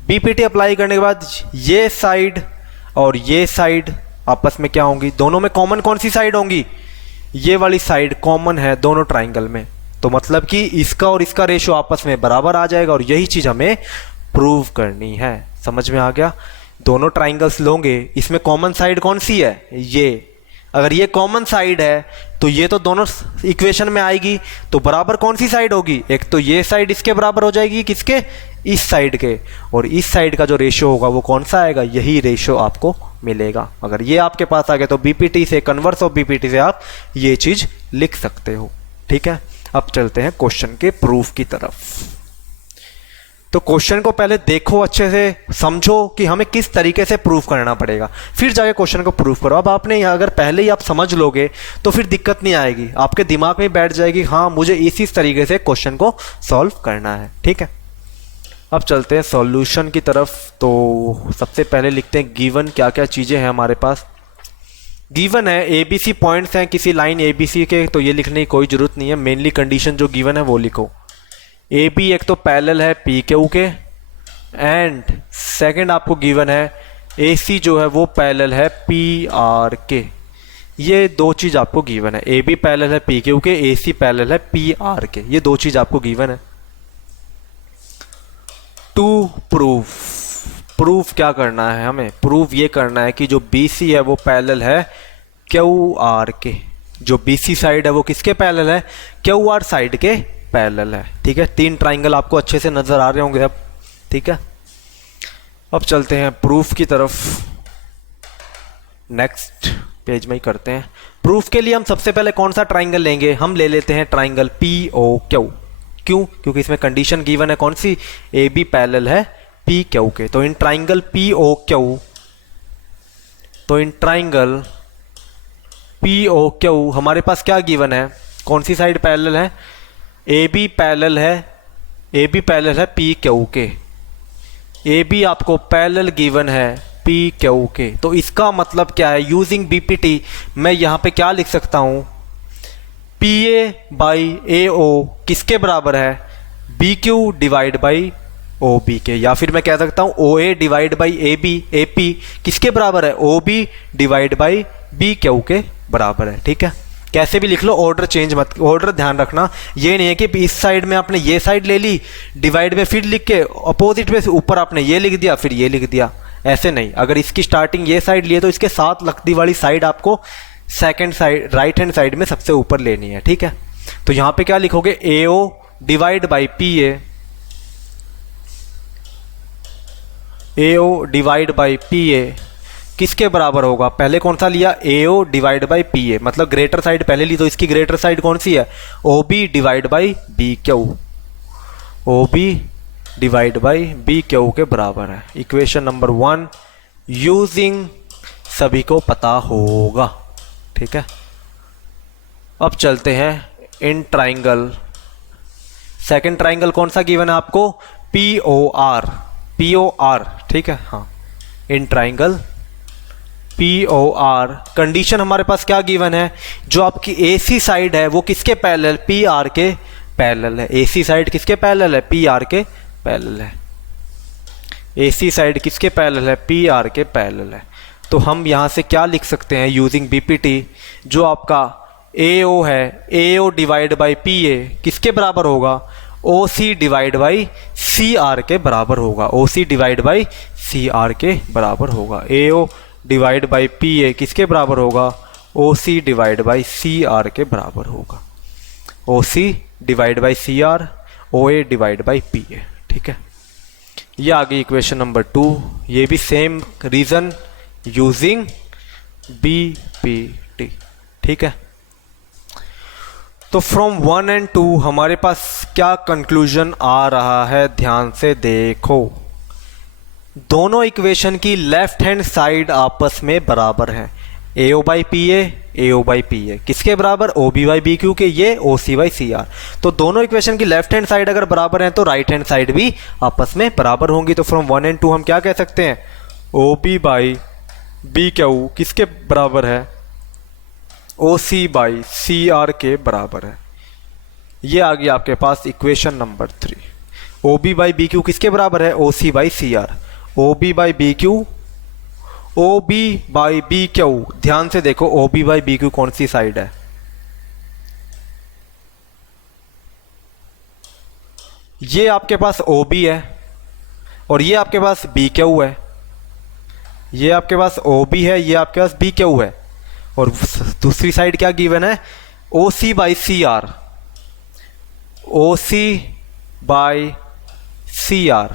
बीपीटी अप्लाई करने के बाद ये साइड और ये साइड आपस में क्या होंगी, दोनों में कॉमन कौन सी साइड होंगी, ये वाली साइड कॉमन है दोनों ट्राइंगल में। तो मतलब कि इसका और इसका रेशियो आपस में बराबर आ जाएगा, और यही चीज हमें प्रूव करनी है। समझ में आ गया। दोनों ट्राइंगल्स लोगे, इसमें कॉमन साइड कौन सी है, ये। अगर ये कॉमन साइड है तो ये तो दोनों इक्वेशन में आएगी, तो बराबर कौन सी साइड होगी, एक तो ये साइड इसके बराबर हो जाएगी, किसके, इस साइड के, और इस साइड का जो रेशियो होगा वो कौन सा आएगा, यही रेशियो आपको मिलेगा। अगर ये आपके पास आ गया तो बीपीटी से, कन्वर्स ऑफ बीपीटी से आप ये चीज लिख सकते हो, ठीक है। अब चलते हैं क्वेश्चन के प्रूफ की तरफ। तो क्वेश्चन को पहले देखो, अच्छे से समझो कि हमें किस तरीके से प्रूफ करना पड़ेगा, फिर जाके क्वेश्चन को प्रूफ करो। अब आपने अगर पहले ही आप समझ लोगे तो फिर दिक्कत नहीं आएगी, आपके दिमाग में बैठ जाएगी, हाँ मुझे इसी तरीके से क्वेश्चन को सॉल्व करना है, ठीक है। अब चलते हैं सॉल्यूशन की तरफ। तो सबसे पहले लिखते हैं गिवन क्या क्या चीजें हैं हमारे पास। गिवन है एबीसी पॉइंट्स हैं किसी लाइन एबीसी के, तो ये लिखने की कोई जरूरत नहीं है, मेनली कंडीशन जो गिवन है वो लिखो। ए बी एक तो पैरेलल है पी क्यू के, एंड सेकंड आपको गिवन है ए सी जो है वो पैरेलल है पी आर के। ये दो चीज आपको गिवन है, ए बी पैरेलल है पी क्यू के, ए सी पैरेलल है पी आर के, ये दो चीज आपको गिवन है। टू प्रूफ क्या करना है हमें, प्रूफ ये करना है कि जो बी सी है वो पैरेलल है क्यू आर के। जो बी सी साइड है वो किसके पैरेलल है, क्यू आर साइड के पैरेलल है, ठीक है। तीन ट्राइंगल आपको अच्छे से नजर आ रहे होंगे अब, ठीक है। अब चलते हैं प्रूफ की तरफ, नेक्स्ट पेज में ही करते हैं। प्रूफ के लिए हम सबसे पहले कौन सा ट्राइंगल लेंगे, हम ले लेते हैं ट्राइंगल पी ओ क्यू। क्यों, क्योंकि इसमें कंडीशन गिवन है कौन सी, ए बी पैरेलल है पी क्यू के। तो in triangle P O Q, तो in triangle P O Q हमारे पास क्या गिवन है, कौन सी साइड पैरेलल है, ए बी पैरेलल है पी क्यू के। ए बी आपको पैरेलल गिवन है पी क्यू के। तो इसका मतलब क्या है, यूजिंग बीपीटी मैं यहां पे क्या लिख सकता हूं, पी ए बाई ए ओ किसके बराबर है, B Q divide by O B के। या फिर मैं कह सकता हूं O A divide by A B, A P किसके बराबर है, O B divide by B Q के बराबर है, ठीक है। कैसे भी लिख लो, ऑर्डर चेंज मत, ऑर्डर ध्यान रखना। ये नहीं है कि इस साइड में आपने ये साइड ले ली, डिवाइड में फिर लिख के अपोजिट में ऊपर आपने ये लिख दिया, फिर ये लिख दिया, ऐसे नहीं। अगर इसकी स्टार्टिंग ये साइड लिए तो इसके साथ लगती वाली साइड आपको second side right hand side में सबसे ऊपर लेनी है, ठीक है। तो यहां पे क्या लिखोगे, AO divide by PA, AO divide by PA किसके बराबर होगा? पहले कौन सा लिया, AO डिवाइड बाई PA, मतलब ग्रेटर साइड पहले ली, तो इसकी ग्रेटर साइड कौन सी है, OB divide by BQ, OB divide by BQ के बराबर है। इक्वेशन नंबर 1 यूजिंग सभी को पता होगा, ठीक है। अब चलते हैं इन ट्राइंगल। सेकंड ट्राइंगल कौन सा गिवन है आपको, POR, ठीक है, हाँ, इन ट्राइंगल POR। कंडीशन हमारे पास क्या गिवन है, जो आपकी AC साइड है वो किसके पैरेलल, PR के पैरेलल है। AC साइड किसके पैरेलल है, PR के पैरेलल है। AC साइड किसके पैरेलल है, PR के पैरेलल है। तो हम यहां से क्या लिख सकते हैं यूजिंग BPT, जो आपका AO है, AO डिवाइड बाई PA किसके बराबर होगा, OC डिवाइड बाई CR के बराबर होगा, OC डिवाइड बाई CR के बराबर होगा। AO डिवाइड बाई PA किसके बराबर होगा, OC डिवाइड बाई CR के बराबर होगा। OC divide by CR, OA divide by PA, ठीक है। ये आ गई इक्वेशन नंबर 2। ये भी सेम रीजन यूजिंग BPT, ठीक है। तो फ्रॉम 1 and 2 हमारे पास क्या कंक्लूजन आ रहा है, ध्यान से देखो। दोनों इक्वेशन की लेफ्ट हैंड साइड आपस में बराबर है, AO by PA, AO by PA किसके बराबर, OB बाई BQ के, ये OC बाई CR। तो दोनों इक्वेशन की लेफ्ट हैंड साइड अगर बराबर है तो राइट हैंड साइड भी आपस में बराबर होंगी। तो फ्रॉम 1 and 2 हम क्या कह सकते हैं, OB बाई BQ किसके बराबर है, OC बाई CR के बराबर है। ये आ गई आपके पास equation number 3। OB by BQ किसके बराबर है, OC by CR, OB by BQ, OB by BQ। ध्यान से देखो OB बाई BQ कौन सी साइड है, ये आपके पास OB है और ये आपके पास BQ है। ये आपके पास OB है, ये आपके पास BQ है, और दूसरी साइड क्या गिवन है, OC by CR, OC by CR।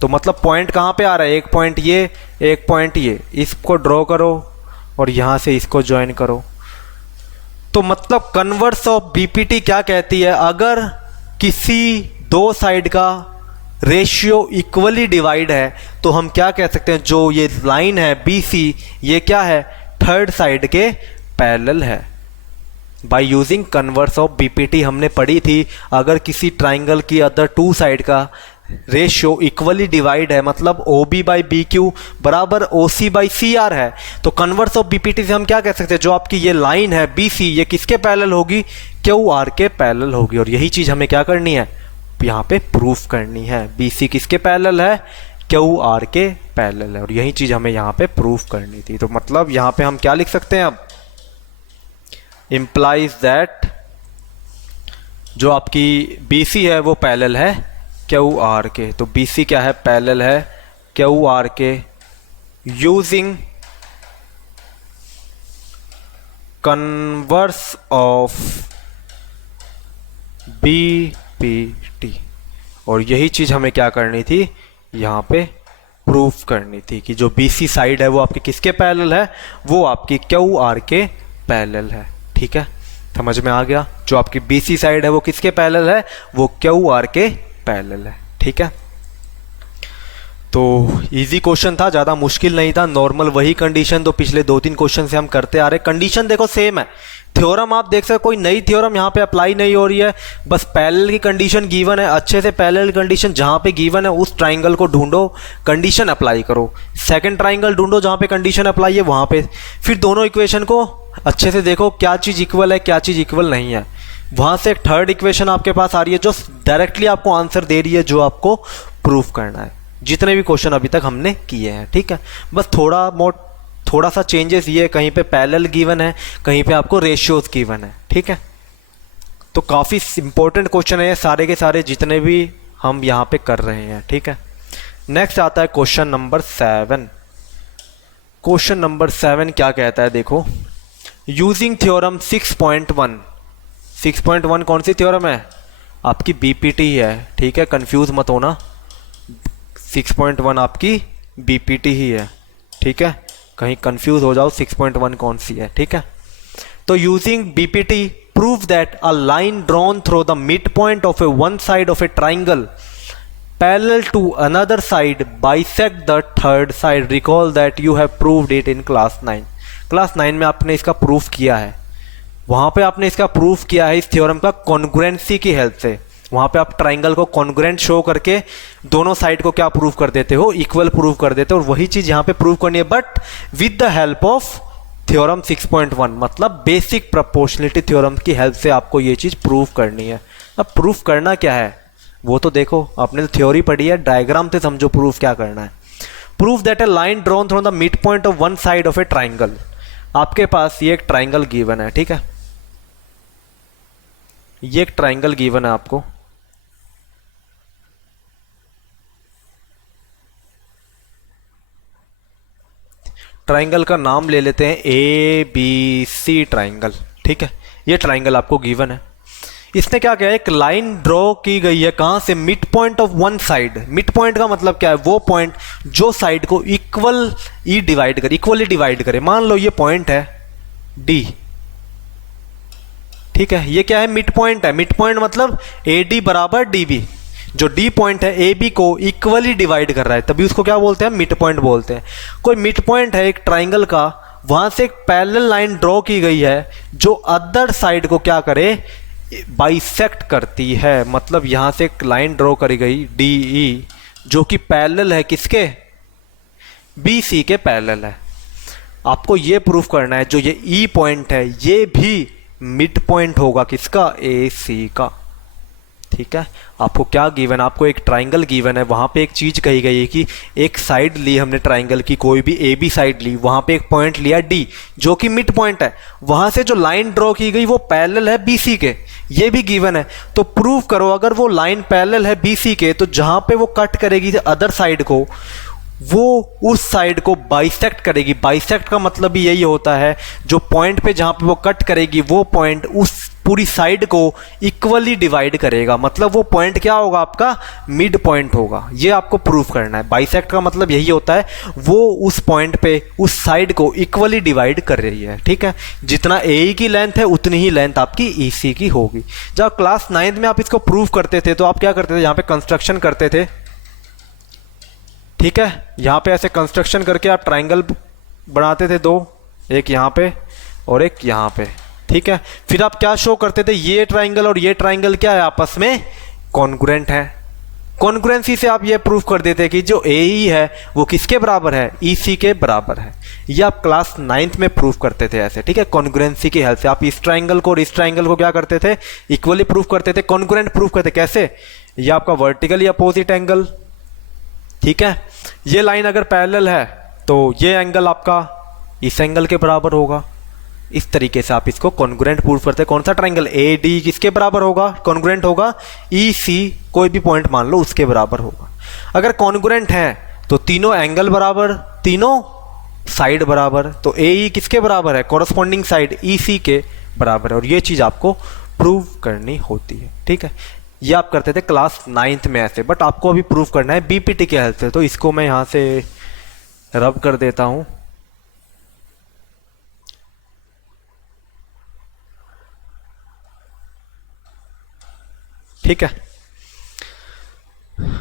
तो मतलब पॉइंट कहाँ पे आ रहा है, एक पॉइंट ये, एक पॉइंट ये, इसको ड्रॉ करो और यहां से इसको ज्वाइन करो। तो मतलब कन्वर्स ऑफ BPT क्या कहती है, अगर किसी दो साइड का रेशियो इक्वली डिवाइड है तो हम क्या कह सकते हैं, जो ये लाइन है BC ये क्या है, थर्ड साइड के पैरेलल है। By using converse of BPT हमने पढ़ी थी, अगर किसी ट्राइंगल की अदर टू साइड का रेशियो इक्वली डिवाइड है, मतलब OB बाई BQ बराबर OC बाई CR है, तो कन्वर्स ऑफ BPT से हम क्या कह सकते हैं, जो आपकी ये लाइन है BC ये किसके पैरेलल होगी, QR के पैरेलल होगी। और यही चीज हमें क्या करनी है, यहाँ पे प्रूफ करनी है, BC किसके पैरेलल है, QR के पैरेलल है, और यही चीज हमें यहाँ पे प्रूफ करनी थी। तो मतलब यहाँ पे हम क्या लिख सकते हैं, अब implies that जो आपकी BC है वो पैरेलल है QR के। तो BC क्या है, पैरेलल है QR के, यूजिंग कन्वर्स ऑफ BPT। और यही चीज हमें क्या करनी थी, यहाँ पे प्रूफ करनी थी कि जो BC साइड है वो आपकी किसके पैरेलल है, वो आपकी QR के पैरेलल है। ठीक है, समझ में आ गया, जो आपकी BC साइड है वो किसके पैरेलल है, वो QR के पैरेलल है। ठीक है, तो इजी क्वेश्चन था, ज़्यादा मुश्किल नहीं था, नॉर्मल वही कंडीशन तो पिछले 2-3 क्वेश्चन से हम करते आ रहे। कंडीशन देखो सेम है, थ्योरम आप देख सकते हो, कोई नई थ्योरम यहाँ पे अप्लाई नहीं हो रही है, बस पैरेलल की कंडीशन गिवन है, अच्छे से पैरेलल कंडीशन जहाँ पे गिवन है उस ट्राइंगल को ढूंढो, कंडीशन अप्लाई करो। सेकंड ट्राइंगल ढूंढो जहाँ पे कंडीशन अप्लाई है वहाँ पे, फिर दोनों इक्वेशन को अच्छे से देखो क्या चीज़ इक्वल है क्या चीज़ इक्वल नहीं है। वहाँ से एक थर्ड इक्वेशन आपके पास आ रही है जो डायरेक्टली आपको आंसर दे रही है, जो आपको प्रूफ करना है, जितने भी क्वेश्चन अभी तक हमने किए हैं। ठीक है, बस थोड़ा सा चेंजेस ये है, कहीं पे पैरेलल गिवन है, कहीं पे आपको रेशियोज गिवन है, ठीक है। तो काफ़ी इंपॉर्टेंट क्वेश्चन है ये सारे के सारे जितने भी हम यहाँ पे कर रहे हैं, ठीक है। नेक्स्ट आता है क्वेश्चन नंबर 7। क्वेश्चन नंबर 7 क्या कहता है, देखो, यूजिंग थ्योरम 6.1। 6.1 कौन सी थ्योरम है? आपकी बीपीटी है, ठीक है, कंफ्यूज मत होना। 6.1 आपकी बीपीटी ही है, ठीक है, कहीं कंफ्यूज हो जाओ 6.1 कौन सी है, ठीक है। तो using BPT prove that a line drawn through the mid point of a one side of a triangle parallel to another side bisect the third side. Recall that you have proved it in class 9। Class 9 में आपने इसका proof किया है, वहां पे आपने इसका proof किया है इस थ्योरम का कॉन्ग्रुएंसी की हेल्प से। वहां पे आप ट्राइंगल को कॉन्ग्रुएंट शो करके दोनों साइड को क्या प्रूव कर देते हो, इक्वल प्रूव कर देते हो, और वही चीज यहां पे प्रूव करनी है, but with the help of theorem 6.1, मतलब बेसिक प्रोपोर्शनलिटी थ्योरम की हेल्प से आपको ये चीज प्रूव करनी है। अब प्रूफ करना क्या है वो तो देखो, आपने तो थ्योरी पढ़ी है, डायग्राम से समझो प्रूफ क्या करना है। Proof that a line drawn through the mid point of one side of a triangle. आपके पास ये एक ट्राइंगल गिवन है, ठीक है, ये एक ट्राइंगल गिवन है आपको, ट्राइंगल का नाम ले लेते हैं ABC ट्राइंगल, ठीक है। ये ट्राइंगल आपको गिवन है, इसने क्या किया, एक लाइन ड्रॉ की गई है, कहां से, mid point of one side. Mid point का मतलब क्या है, वो पॉइंट जो साइड को इक्वली डिवाइड करे। मान लो ये पॉइंट है D, ठीक है, ये क्या है, मिड पॉइंट है। मिड पॉइंट मतलब AD बराबर DB, जो D पॉइंट है AB को इक्वली डिवाइड कर रहा है, तभी उसको क्या बोलते हैं, मिड पॉइंट बोलते हैं। कोई मिड पॉइंट है एक ट्राइंगल का, वहां से एक पैरेलल लाइन ड्रॉ की गई है जो अदर साइड को क्या करे, बाइसेक्ट करती है। मतलब यहां से एक लाइन ड्रॉ करी गई DE जो कि पैरेलल है किसके, BC के पैरेलल है। आपको ये प्रूफ करना है जो ये E पॉइंट है ये भी मिड पॉइंट होगा किसका, AC का, ठीक है। आपको क्या गिवन, आपको एक ट्राइंगल गिवन है, वहां पे एक चीज कही गई है कि एक साइड ली हमने ट्राइंगल की, कोई भी AB साइड ली, वहां पे एक पॉइंट लिया D जो कि मिड पॉइंट है, वहां से जो लाइन ड्रॉ की गई वो पैरेलल है BC के, ये भी गिवन है। तो प्रूव करो अगर वो लाइन पैरेलल है BC के, तो जहां पे वो कट करेगी अदर साइड को, वो उस साइड को बाइसेक्ट करेगी। बाइसेक्ट का मतलब भी यही होता है, जो पॉइंट पे जहां पे वो कट करेगी वो पॉइंट उस पूरी साइड को इक्वली डिवाइड करेगा। मतलब वो पॉइंट क्या होगा, आपका मिड पॉइंट होगा। ये आपको प्रूफ करना है। बाइसेक्ट का मतलब यही होता है, वो उस पॉइंट पे उस साइड को इक्वली डिवाइड कर रही है, ठीक है। जितना AE की लेंथ है उतनी ही लेंथ आपकी EC की होगी। जब क्लास 9 में आप इसको प्रूफ करते थे तो आप क्या करते थे, यहाँ पे कंस्ट्रक्शन करते थे, ठीक है। यहां पे ऐसे कंस्ट्रक्शन करके आप ट्राइंगल बनाते थे, दो, एक यहां पे और एक यहां पे, ठीक है। फिर आप क्या शो करते थे, ये ट्राइंगल और ये ट्राइंगल क्या है, आपस में कॉन्ग्रुएंट है। कॉन्ग्रुएंसी से आप ये प्रूफ कर देते कि जो AE है वो किसके बराबर है, EC के बराबर है। ये आप क्लास 9th में प्रूफ करते थे ऐसे, ठीक है। कॉन्ग्रुएंसी की हेल्प से आप इस ट्राइंगल को और इस ट्राइंगल को क्या करते थे, इक्वली प्रूफ करते थे, कॉन्ग्रुएंट प्रूफ करते। कैसे, ये आपका वर्टिकली अपोजिट एंगल, ठीक है। ये लाइन अगर पैरेलल है तो ये एंगल आपका इस एंगल के बराबर होगा। इस तरीके से आप इसको कॉन्ग्रुएंट प्रूफ करते हैं। कौन सा ट्राइंगल, AD किसके बराबर होगा, कॉन्ग्रुएंट होगा, EC कोई भी पॉइंट मान लो उसके बराबर होगा। अगर कॉन्ग्रुएंट है तो तीनों एंगल बराबर, तीनों साइड बराबर, तो AE किसके बराबर है, कॉरस्पॉन्डिंग साइड EC के बराबर है। और ये चीज आपको प्रूव करनी होती है, ठीक है। ये आप करते थे क्लास 9th में ऐसे, बट आपको अभी प्रूफ करना है BPT के हेल्प से। तो इसको मैं यहां से रब कर देता हूं, ठीक है।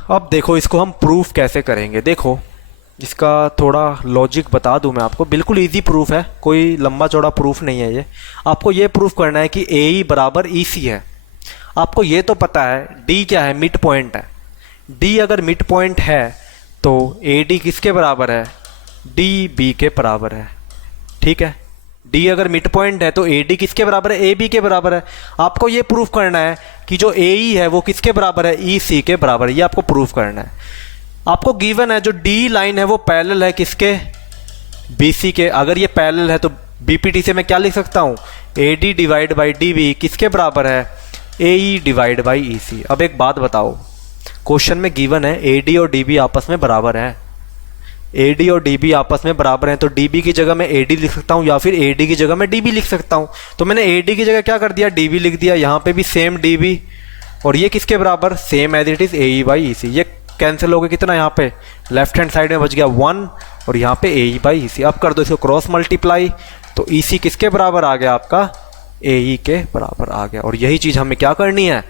अब देखो इसको हम प्रूफ कैसे करेंगे। देखो इसका थोड़ा लॉजिक बता दूं मैं आपको, बिल्कुल इजी प्रूफ है, कोई लंबा चौड़ा प्रूफ नहीं है ये। आपको ये प्रूफ करना है कि AE बराबर EC है। आपको ये तो पता है D क्या है, मिड पॉइंट है। D अगर मिड पॉइंट है तो AD किसके बराबर है, DB के बराबर है, ठीक है। D अगर मिड पॉइंट है तो AD किसके बराबर है, AB के बराबर है। आपको ये प्रूफ करना है कि जो AE है वो किसके बराबर है, EC के बराबर है। ये आपको प्रूफ करना है। आपको गिवन है जो D लाइन है वो पैरेलल है किसके, BC के, अगर ये पैरेलल है तो BPT से मैं क्या लिख सकता हूँ, AD डिवाइड बाई DB किसके बराबर है, AE डिवाइड बाई EC। अब एक बात बताओ, क्वेश्चन में गिवन है AD और DB आपस में बराबर है, AD और DB आपस में बराबर हैं, तो DB की जगह मैं AD लिख सकता हूँ या फिर AD की जगह मैं DB लिख सकता हूँ। तो मैंने AD की जगह क्या कर दिया, DB लिख दिया, यहाँ पे भी सेम DB, और ये किसके बराबर, same as it is AE by EC। ये कैंसिल हो गया, कितना यहाँ पे लेफ्ट हैंड साइड में बच गया 1 और यहाँ पे AE बाई EC। अब कर दो इसको क्रॉस मल्टीप्लाई, तो EC किसके बराबर आ गया आपका, AE के बराबर आ गया। और यही चीज़ हमें क्या करनी है,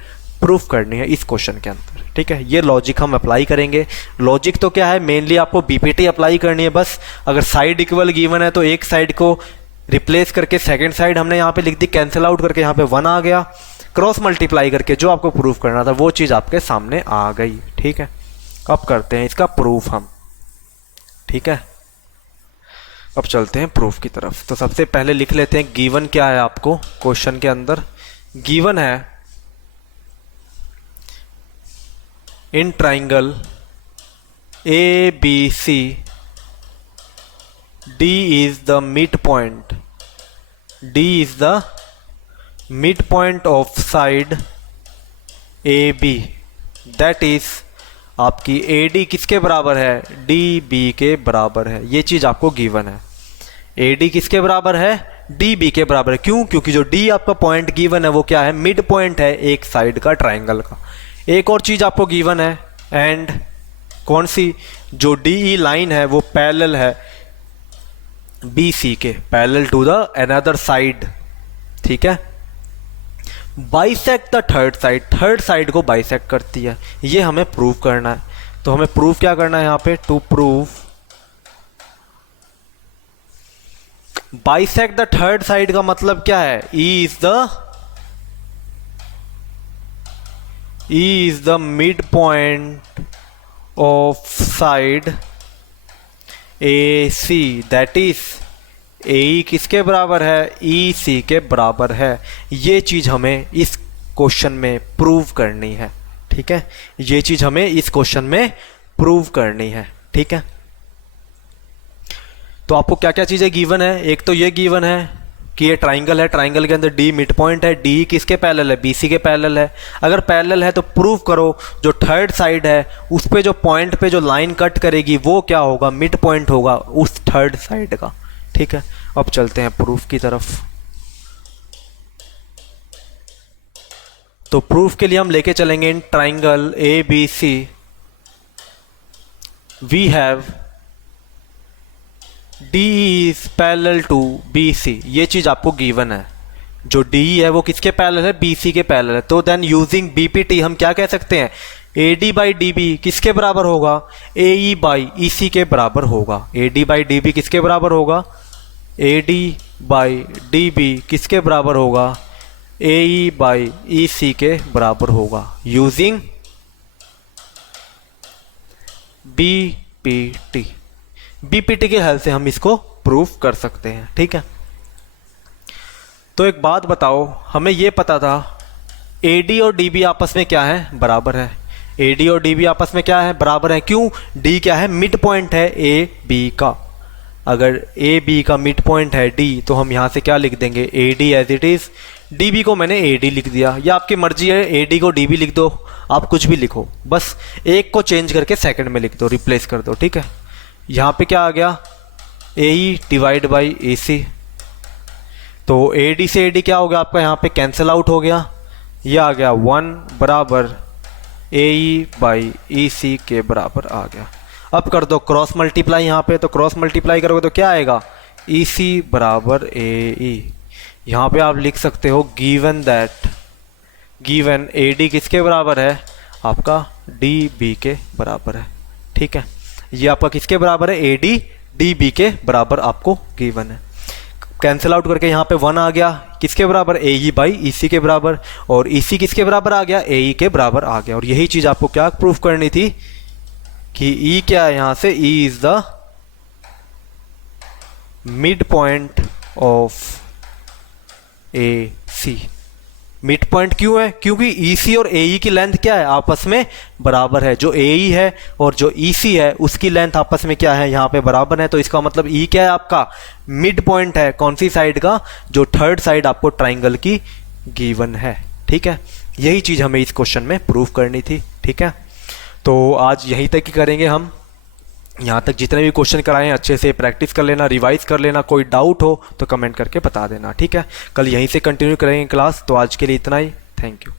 प्रूफ करनी है इस क्वेश्चन के अंदर। ठीक है, ये लॉजिक हम अप्लाई करेंगे। लॉजिक तो क्या है, मेनली आपको BPT अप्लाई करनी है बस। अगर साइड इक्वल गिवन है तो एक साइड को रिप्लेस करके सेकंड साइड हमने यहाँ पे लिख दी, कैंसिल आउट करके यहाँ पे 1 आ गया, क्रॉस मल्टीप्लाई करके जो आपको प्रूफ करना था वो चीज़ आपके सामने आ गई। ठीक है, अब करते हैं इसका प्रूफ हम। ठीक है, अब चलते हैं प्रूफ की तरफ। तो सबसे पहले लिख लेते हैं गिवन क्या है आपको क्वेश्चन के अंदर। गिवन है in triangle ABC D is the midpoint, D is the midpoint of side AB, that is आपकी AD किसके बराबर है, DB के बराबर है। ये चीज़ आपको गिवन है, AD किसके बराबर है, DB के बराबर है। क्यों, क्योंकि जो D आपका पॉइंट गिवन है वो क्या है, मिड पॉइंट है एक साइड का ट्राइंगल का। एक और चीज़ आपको गिवन है, एंड कौन सी, जो DE लाइन है वो पैरेलल है BC के, parallel to the another side. ठीक है, bisect the third side, third side को बाइसेक्ट करती है, ये हमें प्रूव करना है। तो हमें प्रूव क्या करना है यहाँ पे, to prove bisect the third side का मतलब क्या है, E is the midpoint of side AC, that is AE किसके बराबर है, EC के बराबर है। ये चीज़ हमें इस क्वेश्चन में प्रूव करनी है। ठीक है, ये चीज़ हमें इस क्वेश्चन में प्रूव करनी है। ठीक है, तो आपको क्या क्या चीज़ें गिवन है, एक तो ये गिवन है कि ये ट्राइंगल है, ट्राइंगल के अंदर D मिड पॉइंट है, D किसके पैरेलल है, BC के पैरेलल है। अगर पैरेलल है तो प्रूव करो जो थर्ड साइड है उस पे जो पॉइंट पे जो लाइन कट करेगी वो क्या होगा, मिड पॉइंट होगा उस थर्ड साइड का। ठीक है, अब चलते हैं प्रूफ की तरफ। तो प्रूफ के लिए हम लेके चलेंगे in triangle ABC we have DE is parallel to BC। ये चीज आपको गिवन है, जो DE है वो किसके पैरेलल है, BC के पैरेलल है। तो देन यूजिंग BPT हम क्या कह सकते हैं, AD बाई DB किसके बराबर होगा, AE बाई EC के बराबर होगा। AD बाई DB किसके बराबर होगा, AD बाई DB किसके बराबर होगा, AE बाई EC के बराबर होगा यूजिंग BPT के हेल्प से हम इसको प्रूफ कर सकते हैं। ठीक है, तो एक बात बताओ, हमें ये पता था AD और DB आपस में क्या है, बराबर है। AD और DB आपस में क्या है, बराबर है। क्यों, D क्या है, मिड पॉइंट है AB का। अगर AB का मिड पॉइंट है D, तो हम यहाँ से क्या लिख देंगे, AD as it is. DB को मैंने AD लिख दिया, या आपकी मर्जी है AD को DB लिख दो, आप कुछ भी लिखो, बस एक को चेंज करके सेकंड में लिख दो, रिप्लेस कर दो। ठीक है, यहाँ पे क्या आ गया, AE डिवाइड बाई AC। तो AD से AD क्या हो गया आपका, यहाँ पे कैंसिल आउट हो गया, ये आ गया 1 बराबर AE बाई EC के बराबर आ गया। अब कर दो क्रॉस मल्टीप्लाई यहाँ पे, तो क्रॉस मल्टीप्लाई करोगे तो क्या आएगा, EC बराबर AE। यहाँ पे आप लिख सकते हो गिवन दैट, गिवन AD किसके बराबर है, आपका DB के बराबर है। ठीक है, ये आपका किसके बराबर है, AD DB के बराबर आपको गिवन है। कैंसिल आउट करके यहाँ पे 1 आ गया, किसके बराबर, AE बाई EC के बराबर, और EC किसके बराबर आ गया, AE के बराबर आ गया। और यही चीज़ आपको क्या प्रूफ करनी थी कि E क्या है, यहाँ से E is the mid point of AC। Mid point क्यों है? क्योंकि EC और AE की लेंथ क्या है? आपस में बराबर है। जो AE है और जो EC है उसकी लेंथ आपस में क्या है? यहाँ पे बराबर है। तो इसका मतलब E क्या है आपका? मिड पॉइंट है। कौन सी साइड का? जो थर्ड साइड आपको ट्राइंगल की गिवन है। ठीक है, यही चीज हमें इस क्वेश्चन में प्रूव करनी थी। ठीक है, तो आज यहीं तक ही करेंगे हम। यहाँ तक जितने भी क्वेश्चन कराए हैं अच्छे से प्रैक्टिस कर लेना, रिवाइज कर लेना। कोई डाउट हो तो कमेंट करके बता देना। ठीक है, कल यहीं से कंटिन्यू करेंगे क्लास। तो आज के लिए इतना ही। Thank you.